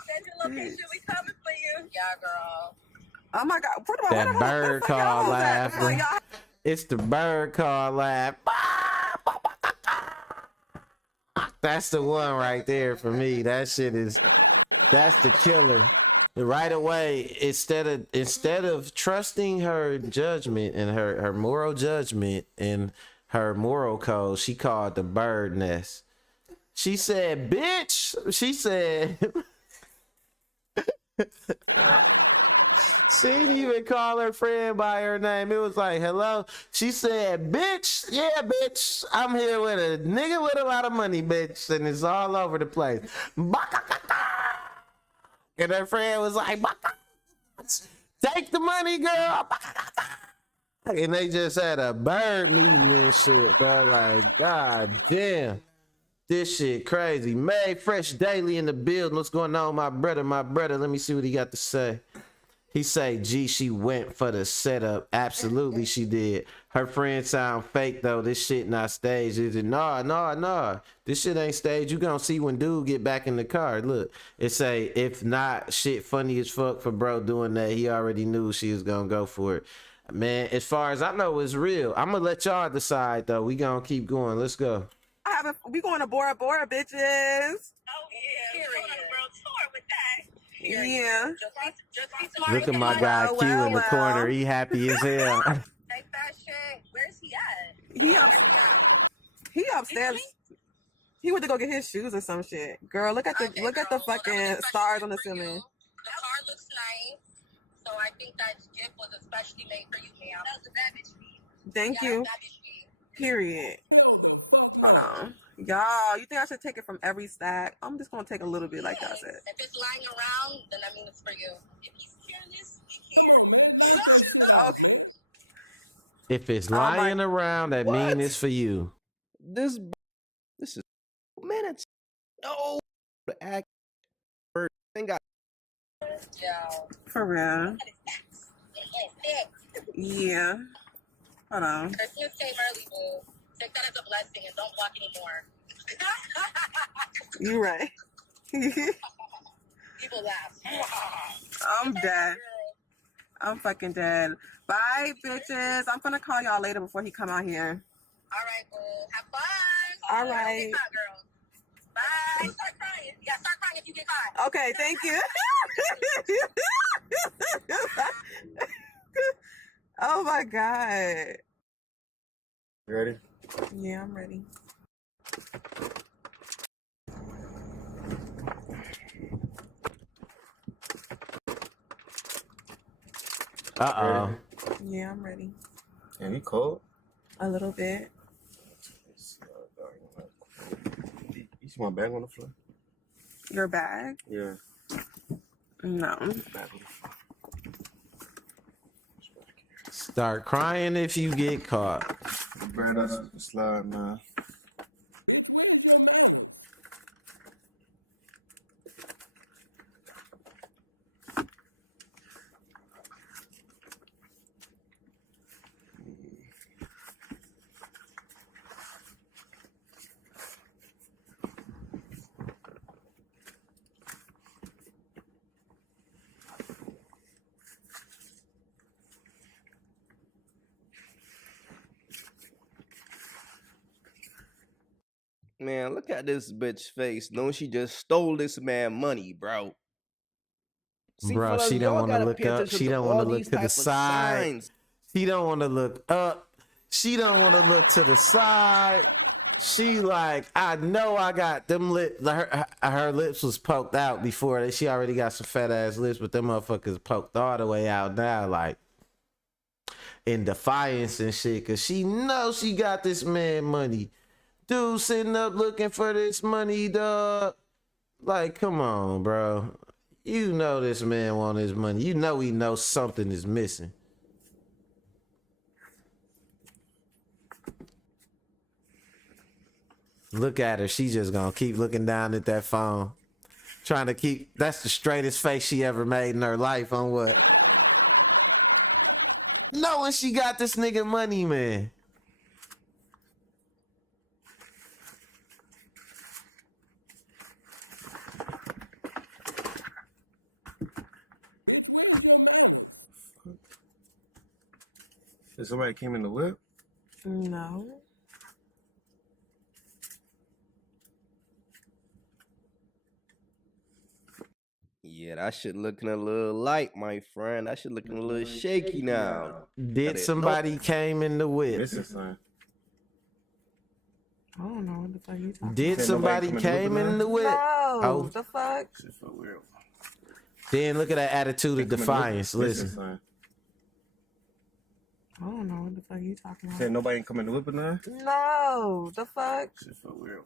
Send your location, we coming for you. Yeah, girl. Oh my god. That bird call laughing. It's the bird call laugh. That's the one right there for me. That's the killer. Right away, instead of trusting her judgment and her moral judgment and her moral code, she called the bird nest. She said, bitch. She said, she didn't even call her friend by her name. It was like, hello. She said, bitch. Yeah, bitch. I'm here with a nigga with a lot of money, bitch. And it's all over the place. And her friend was like, take the money, girl. And they just had a bird meeting and shit, bro. Like, god damn. This shit crazy. May Fresh Daily in the building. What's going on, my brother? My brother, let me see what he got to say. He say, gee, she went for the setup. Absolutely, she did. Her friend sound fake, though. This shit not staged. Is it? Nah. This shit ain't staged. You gonna see when dude get back in the car. Look, it say, if not, shit funny as fuck for bro doing that. He already knew she was gonna go for it. Man, as far as I know, it's real. I'm gonna let y'all decide, though. We gonna keep going. Let's go. We going to Bora Bora, bitches. Oh, yeah. We're on a world tour with that. Yeah. Just be smart. Look at my guy Q in the corner. He happy as hell. Take that shit. Where's he at? He upstairs. He went to go get his shoes or some shit. Girl, look at the fucking stars on the ceiling. The car looks nice. So I think that gift was especially made for you, ma'am. That was a bad bitch fee. Thank you. Period. Hold on. Y'all, you think I should take it from every stack? I'm just going to take a little bit like y'all said. If it's lying around, then I mean it's for you. If he's careless, he cares. Okay. If it's lying around, that mean it's for you. This is minutes. No, the act bird thing got. Yeah. For real. Yeah. Hold on. Christmas came early, boo. Take that as a blessing and don't block anymore. You right. People laugh. I'm dead. I'm fucking dead. Bye, bitches. I'm gonna call y'all later before he come out here. All right, boo. Have fun. All right. Get caught, girl. Bye. Start crying. Yeah, start crying if you get caught. Okay, thank you. Oh my god. You ready? Yeah, I'm ready. Uh-oh. Yeah, I'm ready. Damn, you cold? A little bit. You see my bag on the floor? Your bag? Yeah. No. Bag on the floor. Start crying if you get caught. Bro, that's a slide, man. Man, look at this bitch face. Knowing she just stole this man money, bro. See, Bro, fellas, she don't y'all want to gotta look pay up. attention She to don't want all to look these to the type of side. signs. She don't want to look up. She don't want to look to the side. She like, I know I got them lips. Her lips was poked out before. She already got some fat ass lips, but them motherfuckers poked all the way out now, like in defiance and shit. Cause she knows she got this man money. Dude sitting up looking for this money, dog. Like, come on, bro. You know this man want his money. You know he knows something is missing. Look at her. She just gonna keep looking down at that phone. Trying to keep, that's the straightest face she ever made in her life on what? Knowing she got this nigga money, man. Did somebody came in the whip? No. Yeah, that shit looking a little light, my friend. That shit looking a little shaky now. Did somebody came in the whip? Missing sign. I don't know what the fuck you talking Did about. somebody came in the whip? No, Oh, the fuck? Shit so weird. then look at that attitude of defiance. Missing Listen. sign. I don't know what the fuck you talking about. Said nobody ain't coming to whip it now? No, the fuck? Shit so weird.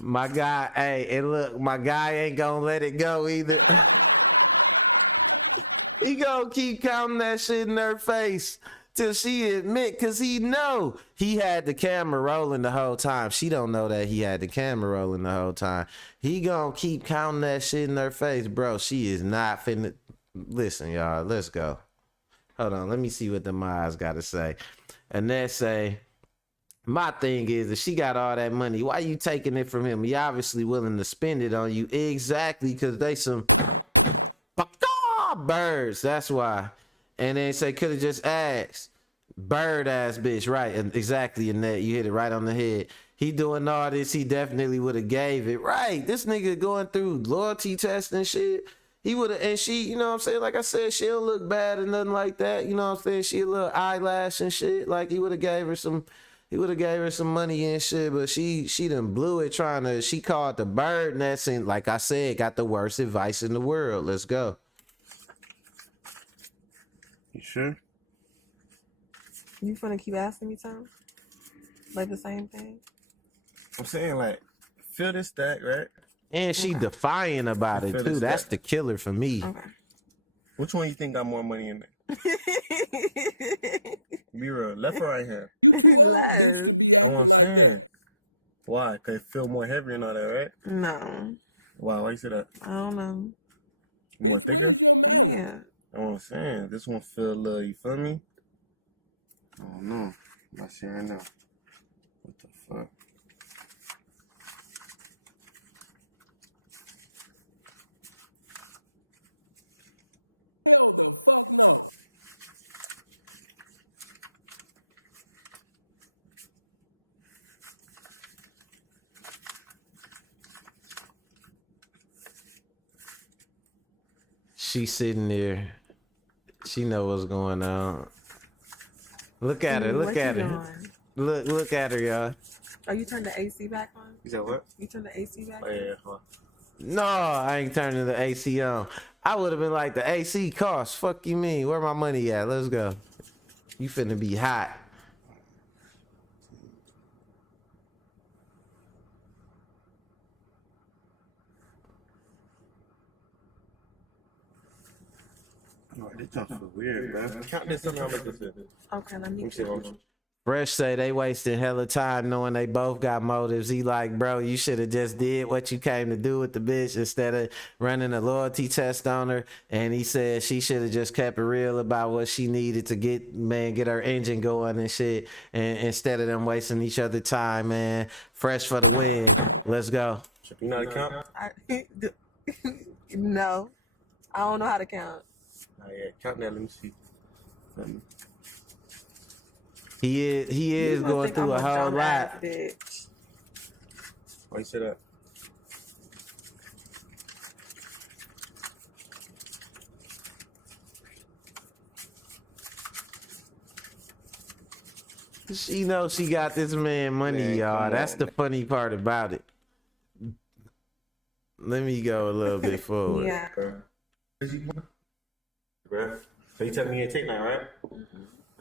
My guy, hey, and look, my guy ain't gonna let it go either. He gonna keep counting that shit in her face till she admit, cause he know he had the camera rolling the whole time. She don't know that he had the camera rolling the whole time. He gonna keep counting that shit in her face, bro. She is not finna. Listen, y'all, let's go. Hold on, let me see what the Miles gotta say. And they say, my thing is, if she got all that money, why you taking it from him? He obviously willing to spend it on you. Exactly, because they some birds. That's why. And then say, could have just asked. Bird ass bitch, right? And exactly, Annette. You hit it right on the head. He doing all this, he definitely would have gave it. Right. This nigga going through loyalty tests and shit. He would have, and she, you know what I'm saying? Like I said, she don't look bad or nothing like that. You know what I'm saying? She a little eyelash and shit. Like he would have gave her some. He would have gave her some money and shit, but she done blew it trying to, she called the bird nest and like I said, got the worst advice in the world. Let's go. You sure? You finna keep asking me something? Like the same thing? I'm saying, like, fill this stack, right? And she defiant about it too. That's the killer for me. Okay. Which one you think got more money in there? Be real. Left or right hand? Left. That's what I'm saying. Why? Because it feel more heavy and all that, right? No. Why? Why you say that? I don't know. More thicker? Yeah. That's what I'm saying. This one feel a little, you feel me? I don't know. I'm not sharing now. What the fuck? She sitting there. She know what's going on. Look at her. Look What at you her. doing? Look at her, y'all. Oh, you turned the AC back on? You said what? You turned the AC back Oh, on? yeah, huh? No, I ain't turning the AC on. I would have been like, the AC costs. Fuck you mean? Where my money at? Let's go. You finna be hot. Oh, this jump so weird, man. Count this up how much this is. Okay, let me see. Hold on. Fresh say they wasted hella time knowing they both got motives. He like, bro, you should have just did what you came to do with the bitch instead of running a loyalty test on her. And he said she should have just kept it real about what she needed to get her engine going and shit. And instead of them wasting each other time, man. Fresh for the win. Let's go. You know how to count? No, I don't know how to count. Oh, yeah, count that. Let me see. He is going through a whole lot. Why you say that? She knows she got this man money, Man, y'all. come That's on, the man. funny part about it. Let me go a little bit forward. Yeah. Bruh. So you telling me you ain't take that, right?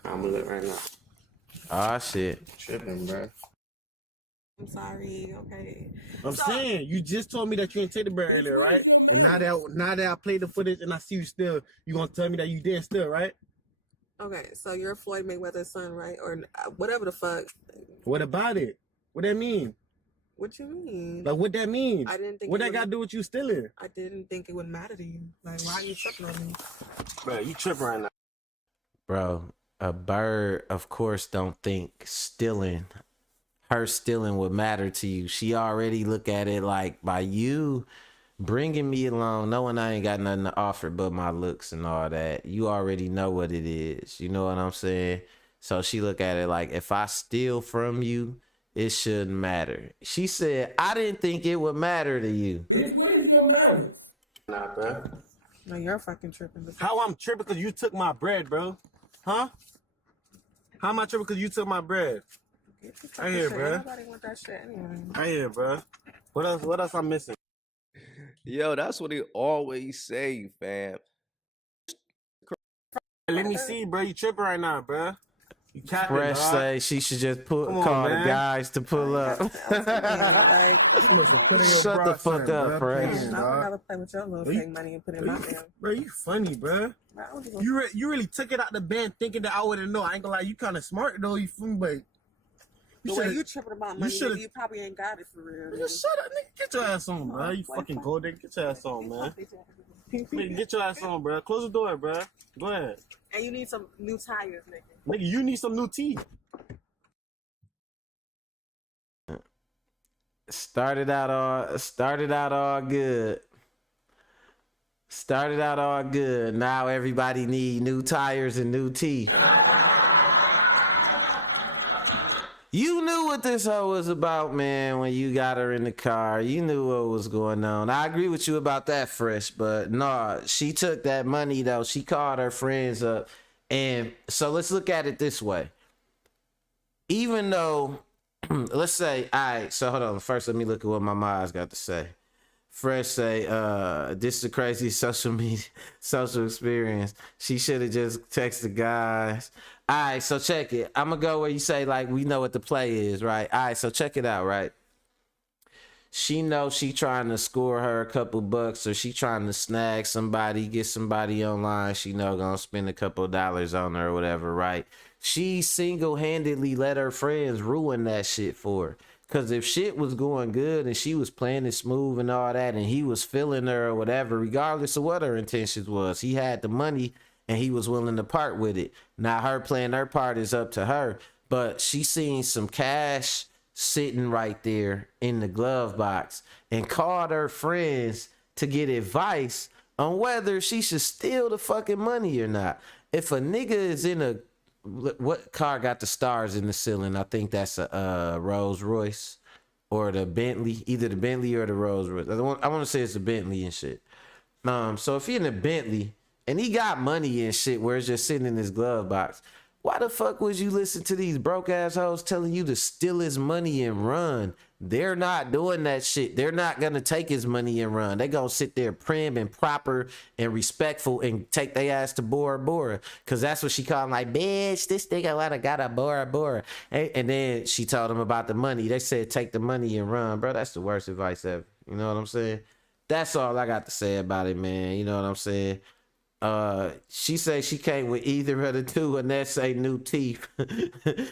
I'm gonna look right now. Ah, shit. Tripping, bro. I'm sorry. Okay. I'm saying you just told me that you didn't take the bread earlier, right? And now that I played the footage and I see you still, you gonna tell me that you did still, right? Okay, so you're Floyd Mayweather's son, right? Or whatever the fuck. What about it? What that mean? What you mean? Like what that mean? I didn't think. What it that would- got to do with you stealing? I didn't think it would matter to you. Like, why are you tripping on me? Bro, you tripping right now. Bro, a bird, of course, don't think her stealing would matter to you. She already look at it like, by you bringing me along, knowing I ain't got nothing to offer but my looks and all that, you already know what it is. You know what I'm saying? So she look at it like, if I steal from you, it shouldn't matter. She said, I didn't think it would matter to you. Bitch, where's your marriage? Nah, bro. No, you're fucking tripping. How I'm tripping because you took my bread, bro? Huh? How am I tripping because you took my bread? I hear, bro. Nobody want that shit anyway. I hear, bro. What else? What else I'm missing? Yo, that's what they always say, fam. Let me see, bro. You tripping right now, bro. You capping, Fresh dog. say she should just Come on, call man. the guys to pull up. You must have put in your Shut the bra fuck son, up, bro. Fresh. Damn, I would dog. never play with your little Bro, you- fake money and put it in my mail. Bro, you funny, bro. You really took it out the band thinking that I wouldn't know. I ain't gonna lie, you kind of smart though. You feel me, but The way you tripping about money, should've- nigga, you probably ain't got it for real. Just shut up, nigga. Get your ass on, bro. You fucking gold nigga. Get your ass on, man. Nigga, get your ass on, bro. Close the door, bro. Go ahead. And you need some new tires, nigga. Nigga, you need some new teeth. Started out all good. Started out all good. Now everybody need new tires and new teeth. You knew what this hoe was about, man, when you got her in the car. You knew what was going on. I agree with you about that, Fresh, but nah, she took that money, though. She called her friends up. And so let's look at it this way. Even though, let's say, all right, so hold on. First, let me look at what my mom's got to say. Fresh say, this is a crazy social experience. She should have just texted guys. All right, so check it. I'm gonna go where you say, like, we know what the play is, right? All right, so check it out, right? She knows she trying to score her a couple bucks, or she trying to snag somebody, get somebody online. She know gonna spend a couple dollars on her or whatever, right? She single-handedly let her friends ruin that shit for her. Because if shit was going good and she was playing it smooth and all that, and he was feeling her or whatever, regardless of what her intentions was, he had the money and he was willing to part with it. Now her playing her part is up to her, but she seen some cash sitting right there in the glove box and called her friends to get advice on whether she should steal the fucking money or not. If a nigga is in a, what car got the stars in the ceiling? I think that's a Rolls Royce or the Bentley, either the Bentley or the Rolls Royce. I want to say it's a Bentley and shit. So if he in a Bentley and he got money and shit where it's just sitting in his glove box, why the fuck would you listen to these broke assholes telling you to steal his money and run? They're not doing that shit. They're not gonna take his money and run. They gonna sit there prim and proper and respectful and take their ass to Bora Bora. Cause that's what she called him, like, bitch, this nigga wanna got a Bora Bora. And then she told him about the money. They said take the money and run. Bro, that's the worst advice ever. You know what I'm saying? That's all I got to say about it, man. You know what I'm saying? She say she came with either of the two, and that say new teeth.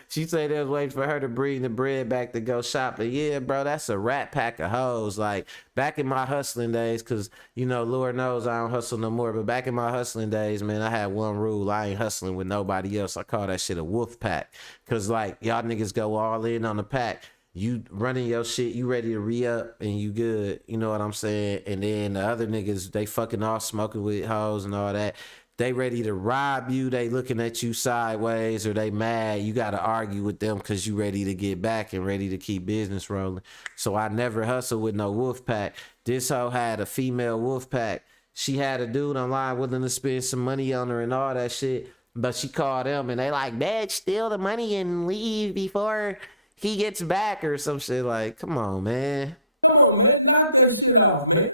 She say they was waiting for her to bring the bread back to go shopping. Yeah, bro, that's a rat pack of hoes. Like back in my hustling days, cause you know, Lord knows I don't hustle no more. But back in my hustling days, man, I had one rule: I ain't hustling with nobody else. I call that shit a wolf pack, cause like y'all niggas go all in on the pack. You running your shit, you ready to re-up and you good, you know what I'm saying? And then the other niggas, they fucking off smoking with hoes and all that. They ready to rob you, they looking at you sideways, or they mad. You gotta argue with them because you ready to get back and ready to keep business rolling. So I never hustle with no wolf pack. This hoe had a female wolf pack. She had a dude online willing to spend some money on her and all that shit. But she called them and they like, bitch, steal the money and leave before he gets back or some shit. Like, come on, man. Come on, man. Knock that shit off, man.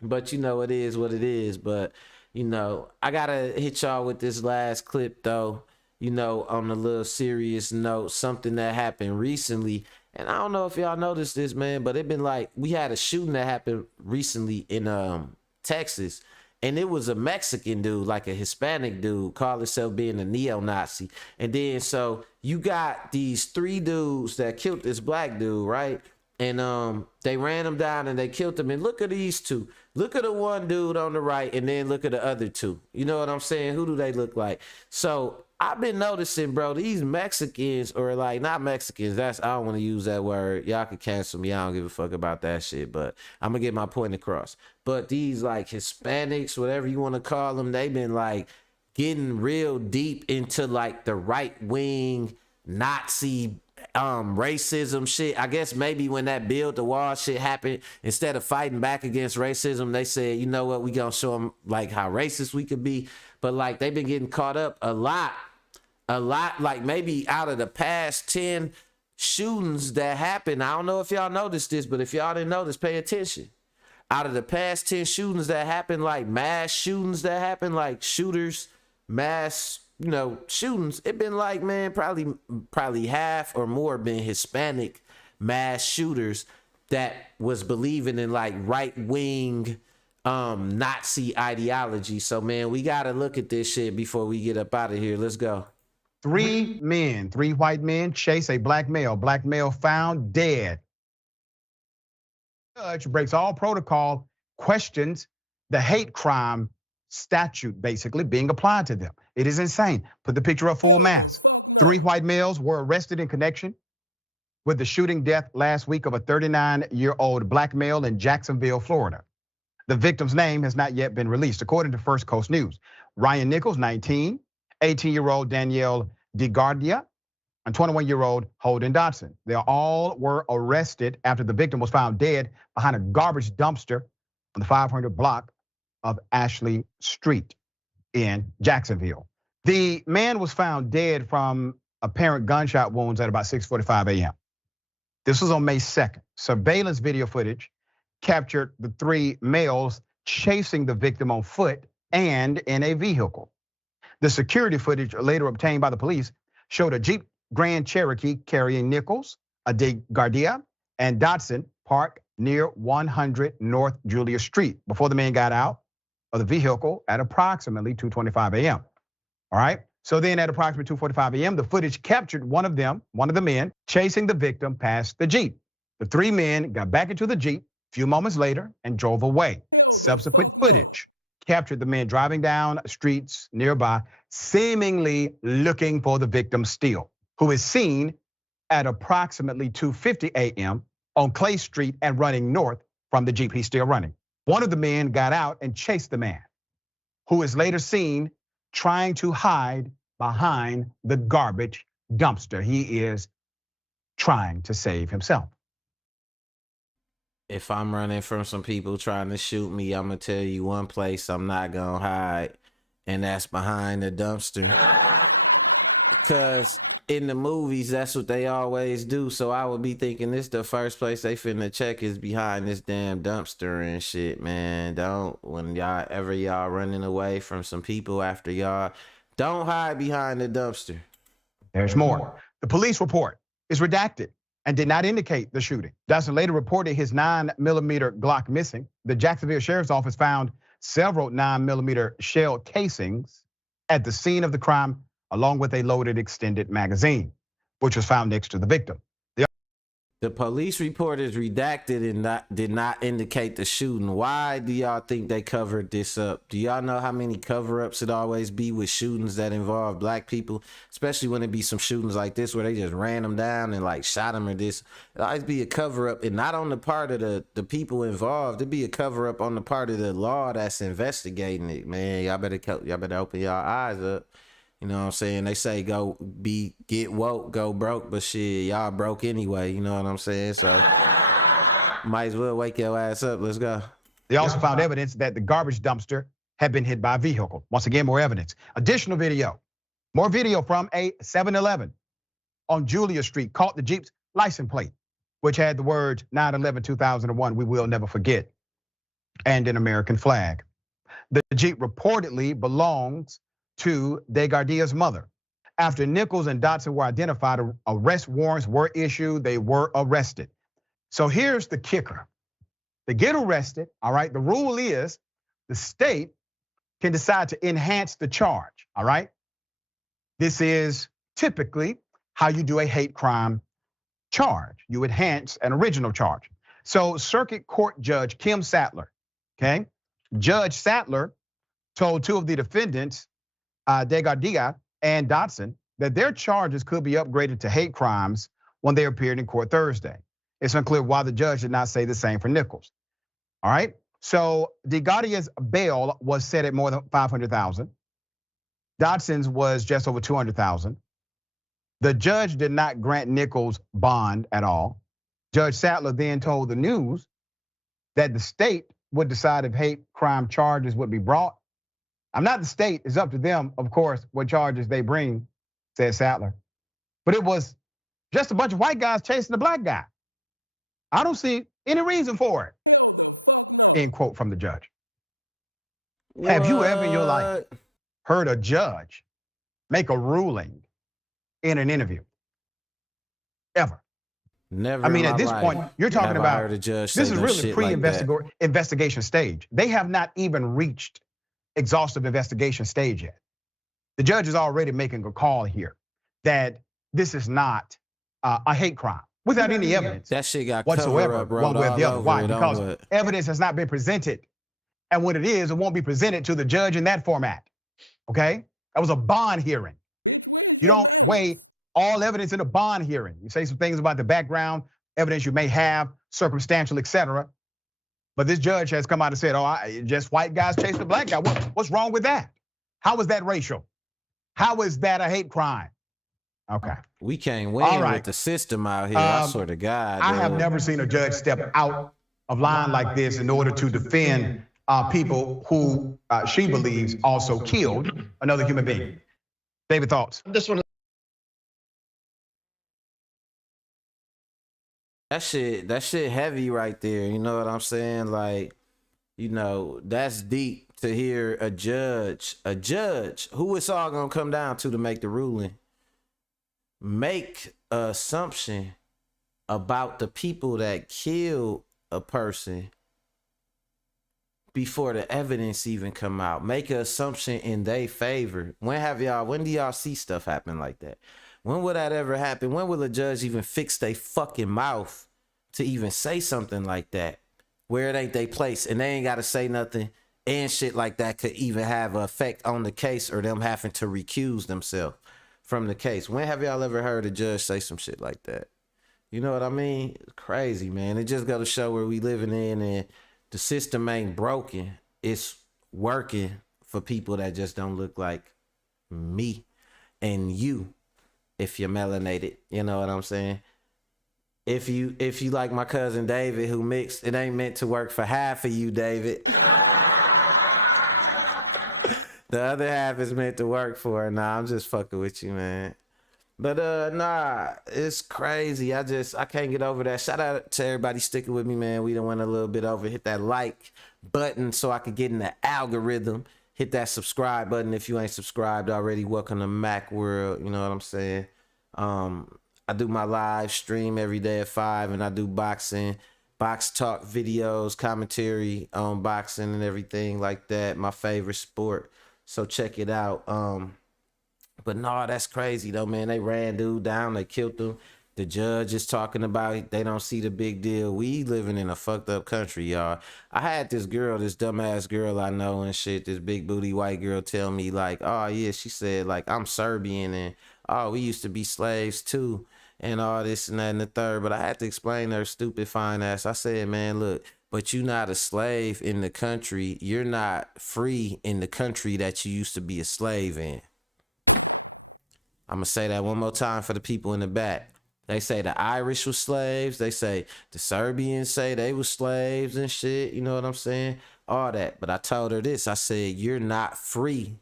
But you know, it is what it is. But, you know, I gotta hit y'all with this last clip though, you know, on a little serious note, something that happened recently. And I don't know if y'all noticed this, man, but it been like, we had a shooting that happened recently in Texas. And it was a Mexican dude, like a Hispanic dude, called himself being a neo-Nazi. And then so you got these 3 dudes that killed this black dude, right? And they ran him down and they killed him. And look at these 2. Look at the one dude on the right and then look at the other 2. You know what I'm saying? Who do they look like? So I've been noticing, bro, these Mexicans, or like not Mexicans, I don't want to use that word. Y'all can cancel me. I don't give a fuck about that shit, but I'm gonna get my point across. But these like Hispanics, whatever you want to call them, they've been like getting real deep into like the right wing Nazi racism shit. I guess maybe when that build the wall shit happened, instead of fighting back against racism, they said, you know what, we gonna show them like how racist we could be. But like they've been getting caught up a lot, like maybe out of the past 10 shootings that happened. I don't know if y'all noticed this, but if y'all didn't notice, pay attention. Out of the past 10 shootings that happened, like mass shootings that happened, like shooters, mass, you know, shootings, it been like, man, probably half or more been Hispanic mass shooters that was believing in like right wing Nazi ideology. So man, we gotta look at this shit before we get up out of here. Let's go. 3 white men chase a black male found dead. Judge breaks all protocol, questions the hate crime statute basically being applied to them. It is insane. Put the picture up full mass. 3 white males were arrested in connection with the shooting death last week of a 39-year-old black male in Jacksonville, Florida. The victim's name has not yet been released, according to First Coast News. Ryan Nichols, 19, 18-year-old Danielle DeGardia, and 21-year-old Holden Dodson. They all were arrested after the victim was found dead behind a garbage dumpster on the 500 block of Ashley Street in Jacksonville. The man was found dead from apparent gunshot wounds at about 6:45 a.m. This was on May 2nd. Surveillance video footage captured the 3 males chasing the victim on foot and in a vehicle. The security footage later obtained by the police showed a Jeep Grand Cherokee carrying Nichols, a DeGardia, and Dodson parked near 100 North Julia Street before the man got out of the vehicle at approximately 2:25 a.m. All right. So then at approximately 2:45 a.m., the footage captured one of the men chasing the victim past the Jeep. The 3 men got back into the Jeep a few moments later and drove away. Subsequent footage captured the men driving down streets nearby, seemingly looking for the victim still, who is seen at approximately 2:50 a.m. on Clay Street and running north from the Jeep. He's still running. One of the men got out and chased the man, who is later seen trying to hide behind the garbage dumpster. He is trying to save himself. If I'm running from some people trying to shoot me, I'm gonna tell you one place I'm not gonna hide, and that's behind the dumpster. Because in the movies, that's what they always do. So I would be thinking this the first place they finna check is behind this damn dumpster and shit, man. Don't, when y'all running away from some people after y'all, don't hide behind the dumpster. There's more. The police report is redacted and did not indicate the shooting. Dodson later reported his 9mm Glock missing. The Jacksonville Sheriff's Office found several 9mm shell casings at the scene of the crime, along with a loaded extended magazine, which was found next to the victim. The police report is redacted and did not indicate the shooting. Why do y'all think they covered this up? Do y'all know how many cover-ups it always be with shootings that involve black people? Especially when it be some shootings like this where they just ran them down and like shot them or this. It always be a cover-up, and not on the part of the people involved. It be a cover-up on the part of the law that's investigating it. Man, y'all better open y'all eyes up. You know what I'm saying? They say get woke, go broke, but shit, y'all broke anyway. You know what I'm saying? So might as well wake your ass up. Let's go. They also found evidence that the garbage dumpster had been hit by a vehicle. Once again, more evidence. Additional video. More video from a 7-Eleven on Julia Street caught the Jeep's license plate, which had the words 9/11/2001, we will never forget, and an American flag. The Jeep reportedly belongs to DeGardia's mother. After Nichols and Dotson were identified, arrest warrants were issued. They were arrested. So here's the kicker. They get arrested, all right? The rule is the state can decide to enhance the charge, all right? This is typically how you do a hate crime charge. You enhance an original charge. So Circuit Court Judge Kim Sattler, okay? Judge Sattler told two of the defendants, DeGardia and Dotson, that their charges could be upgraded to hate crimes when they appeared in court Thursday. It's unclear why the judge did not say the same for Nichols. All right, so DeGardia's bail was set at more than $500,000. Dotson's was just over $200,000. The judge did not grant Nichols bond at all. Judge Sattler then told the News that the state would decide if hate crime charges would be brought. I'm not the state, it's up to them, of course, what charges they bring, said Sattler. But it was just a bunch of white guys chasing a black guy. I don't see any reason for it, end quote from the judge. What? Have you ever in your life heard a judge make a ruling in an interview? Ever? Never. I mean, at this point, you're talking about, this is really pre-investigation stage. They have not even reached exhaustive investigation stage yet. The judge is already making a call here that this is not a hate crime without any evidence that shit got whatsoever, one way or the other. Why? Because evidence has not been presented, and when it is, it won't be presented to the judge in that format. Okay, that was a bond hearing. You don't weigh all evidence in a bond hearing. You say some things about the background evidence you may have, circumstantial, etc. But this judge has come out and said, just white guys chasing a black guy. What's wrong with that? How is that racial? How is that a hate crime? Okay. We can't win with the system out here, I swear to God. I have never seen a judge step out of line like this in order to defend people who she believes also killed another human being. David, thoughts? That shit heavy right there. You know what I'm saying? Like, you know, that's deep to hear a judge who it's all gonna come down to make the ruling, make an assumption about the people that killed a person before the evidence even come out. Make an assumption in their favor. When do y'all see stuff happen like that? When will that ever happen? When will a judge even fix their fucking mouth to even say something like that? Where it ain't their place and they ain't got to say nothing and shit like that could even have an effect on the case or them having to recuse themselves from the case. When have y'all ever heard a judge say some shit like that? You know what I mean? It's crazy, man. It just got to show where we living in, and the system ain't broken. It's working for people that just don't look like me and you. If you're melanated, you know what I'm saying? If you like my cousin David who mixed, it ain't meant to work for half of you, David. The other half is meant to work for her. Nah, I'm just fucking with you, man. But nah, it's crazy. I can't get over that. Shout out to everybody sticking with me, man. We done went a little bit over. Hit that like button so I could get in the algorithm. Hit that subscribe button if you ain't subscribed already. Welcome to Mac World. You know what I'm saying? I do my live stream every day at 5, and I do boxing box talk videos, commentary on boxing and everything like that. My favorite sport. So check it out. But no, that's crazy though, man. They ran dude down, they killed him. The judge is talking about it. They don't see the big deal. We living in a fucked up country, y'all. I had this girl, this dumbass girl I know and shit, this big booty white girl tell me like, oh yeah, she said like, I'm Serbian and oh, we used to be slaves too and all this and that and the third. But I had to explain to her stupid fine ass. I said, man, look, but you're not a slave in the country. You're not free in the country that you used to be a slave in. I'm gonna say that one more time for the people in the back. They say the Irish was slaves. They say the Serbians say they was slaves and shit. You know what I'm saying? All that. But I told her this. I said, you're not free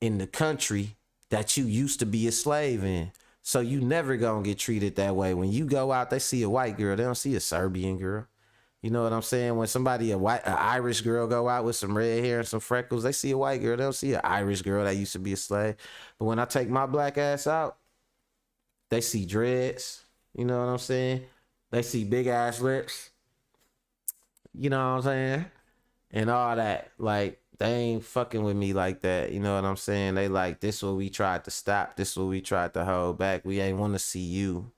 in the country that you used to be a slave in. So you never gonna get treated that way. When you go out, they see a white girl. They don't see a Serbian girl. You know what I'm saying? When somebody, an Irish girl go out with some red hair and some freckles, they see a white girl. They don't see an Irish girl that used to be a slave. But when I take my black ass out, they see dreads. You know what I'm saying? They see big ass lips. You know what I'm saying? And all that. Like, they ain't fucking with me like that. You know what I'm saying? They like, this what we tried to stop. This what we tried to hold back. We ain't want to see you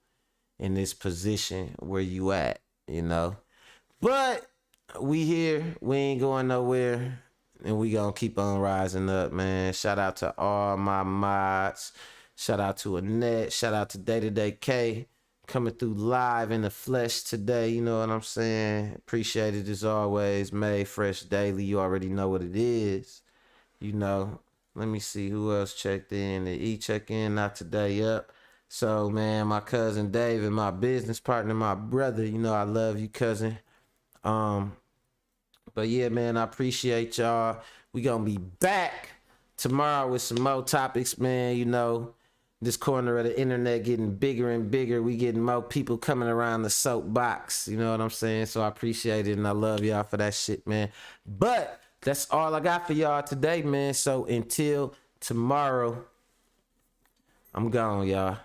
in this position where you at, you know? But we here, we ain't going nowhere, and we gonna keep on rising up, man. Shout out to all my mods. Shout out to Annette. Shout out to Day to Day K coming through live in the flesh today. You know what I'm saying? Appreciate it as always. Made Fresh Daily. You already know what it is. You know. Let me see who else checked in. The E check in, not today up. So man, my cousin David, my business partner, my brother. You know I love you, cousin. But yeah, man, I appreciate y'all. We gonna be back tomorrow with some more topics, man. You know, this corner of the internet getting bigger and bigger. We getting more people coming around the soapbox. You know what I'm saying? So I appreciate it and I love y'all for that shit, man. But that's all I got for y'all today, man. So until tomorrow, I'm gone, y'all.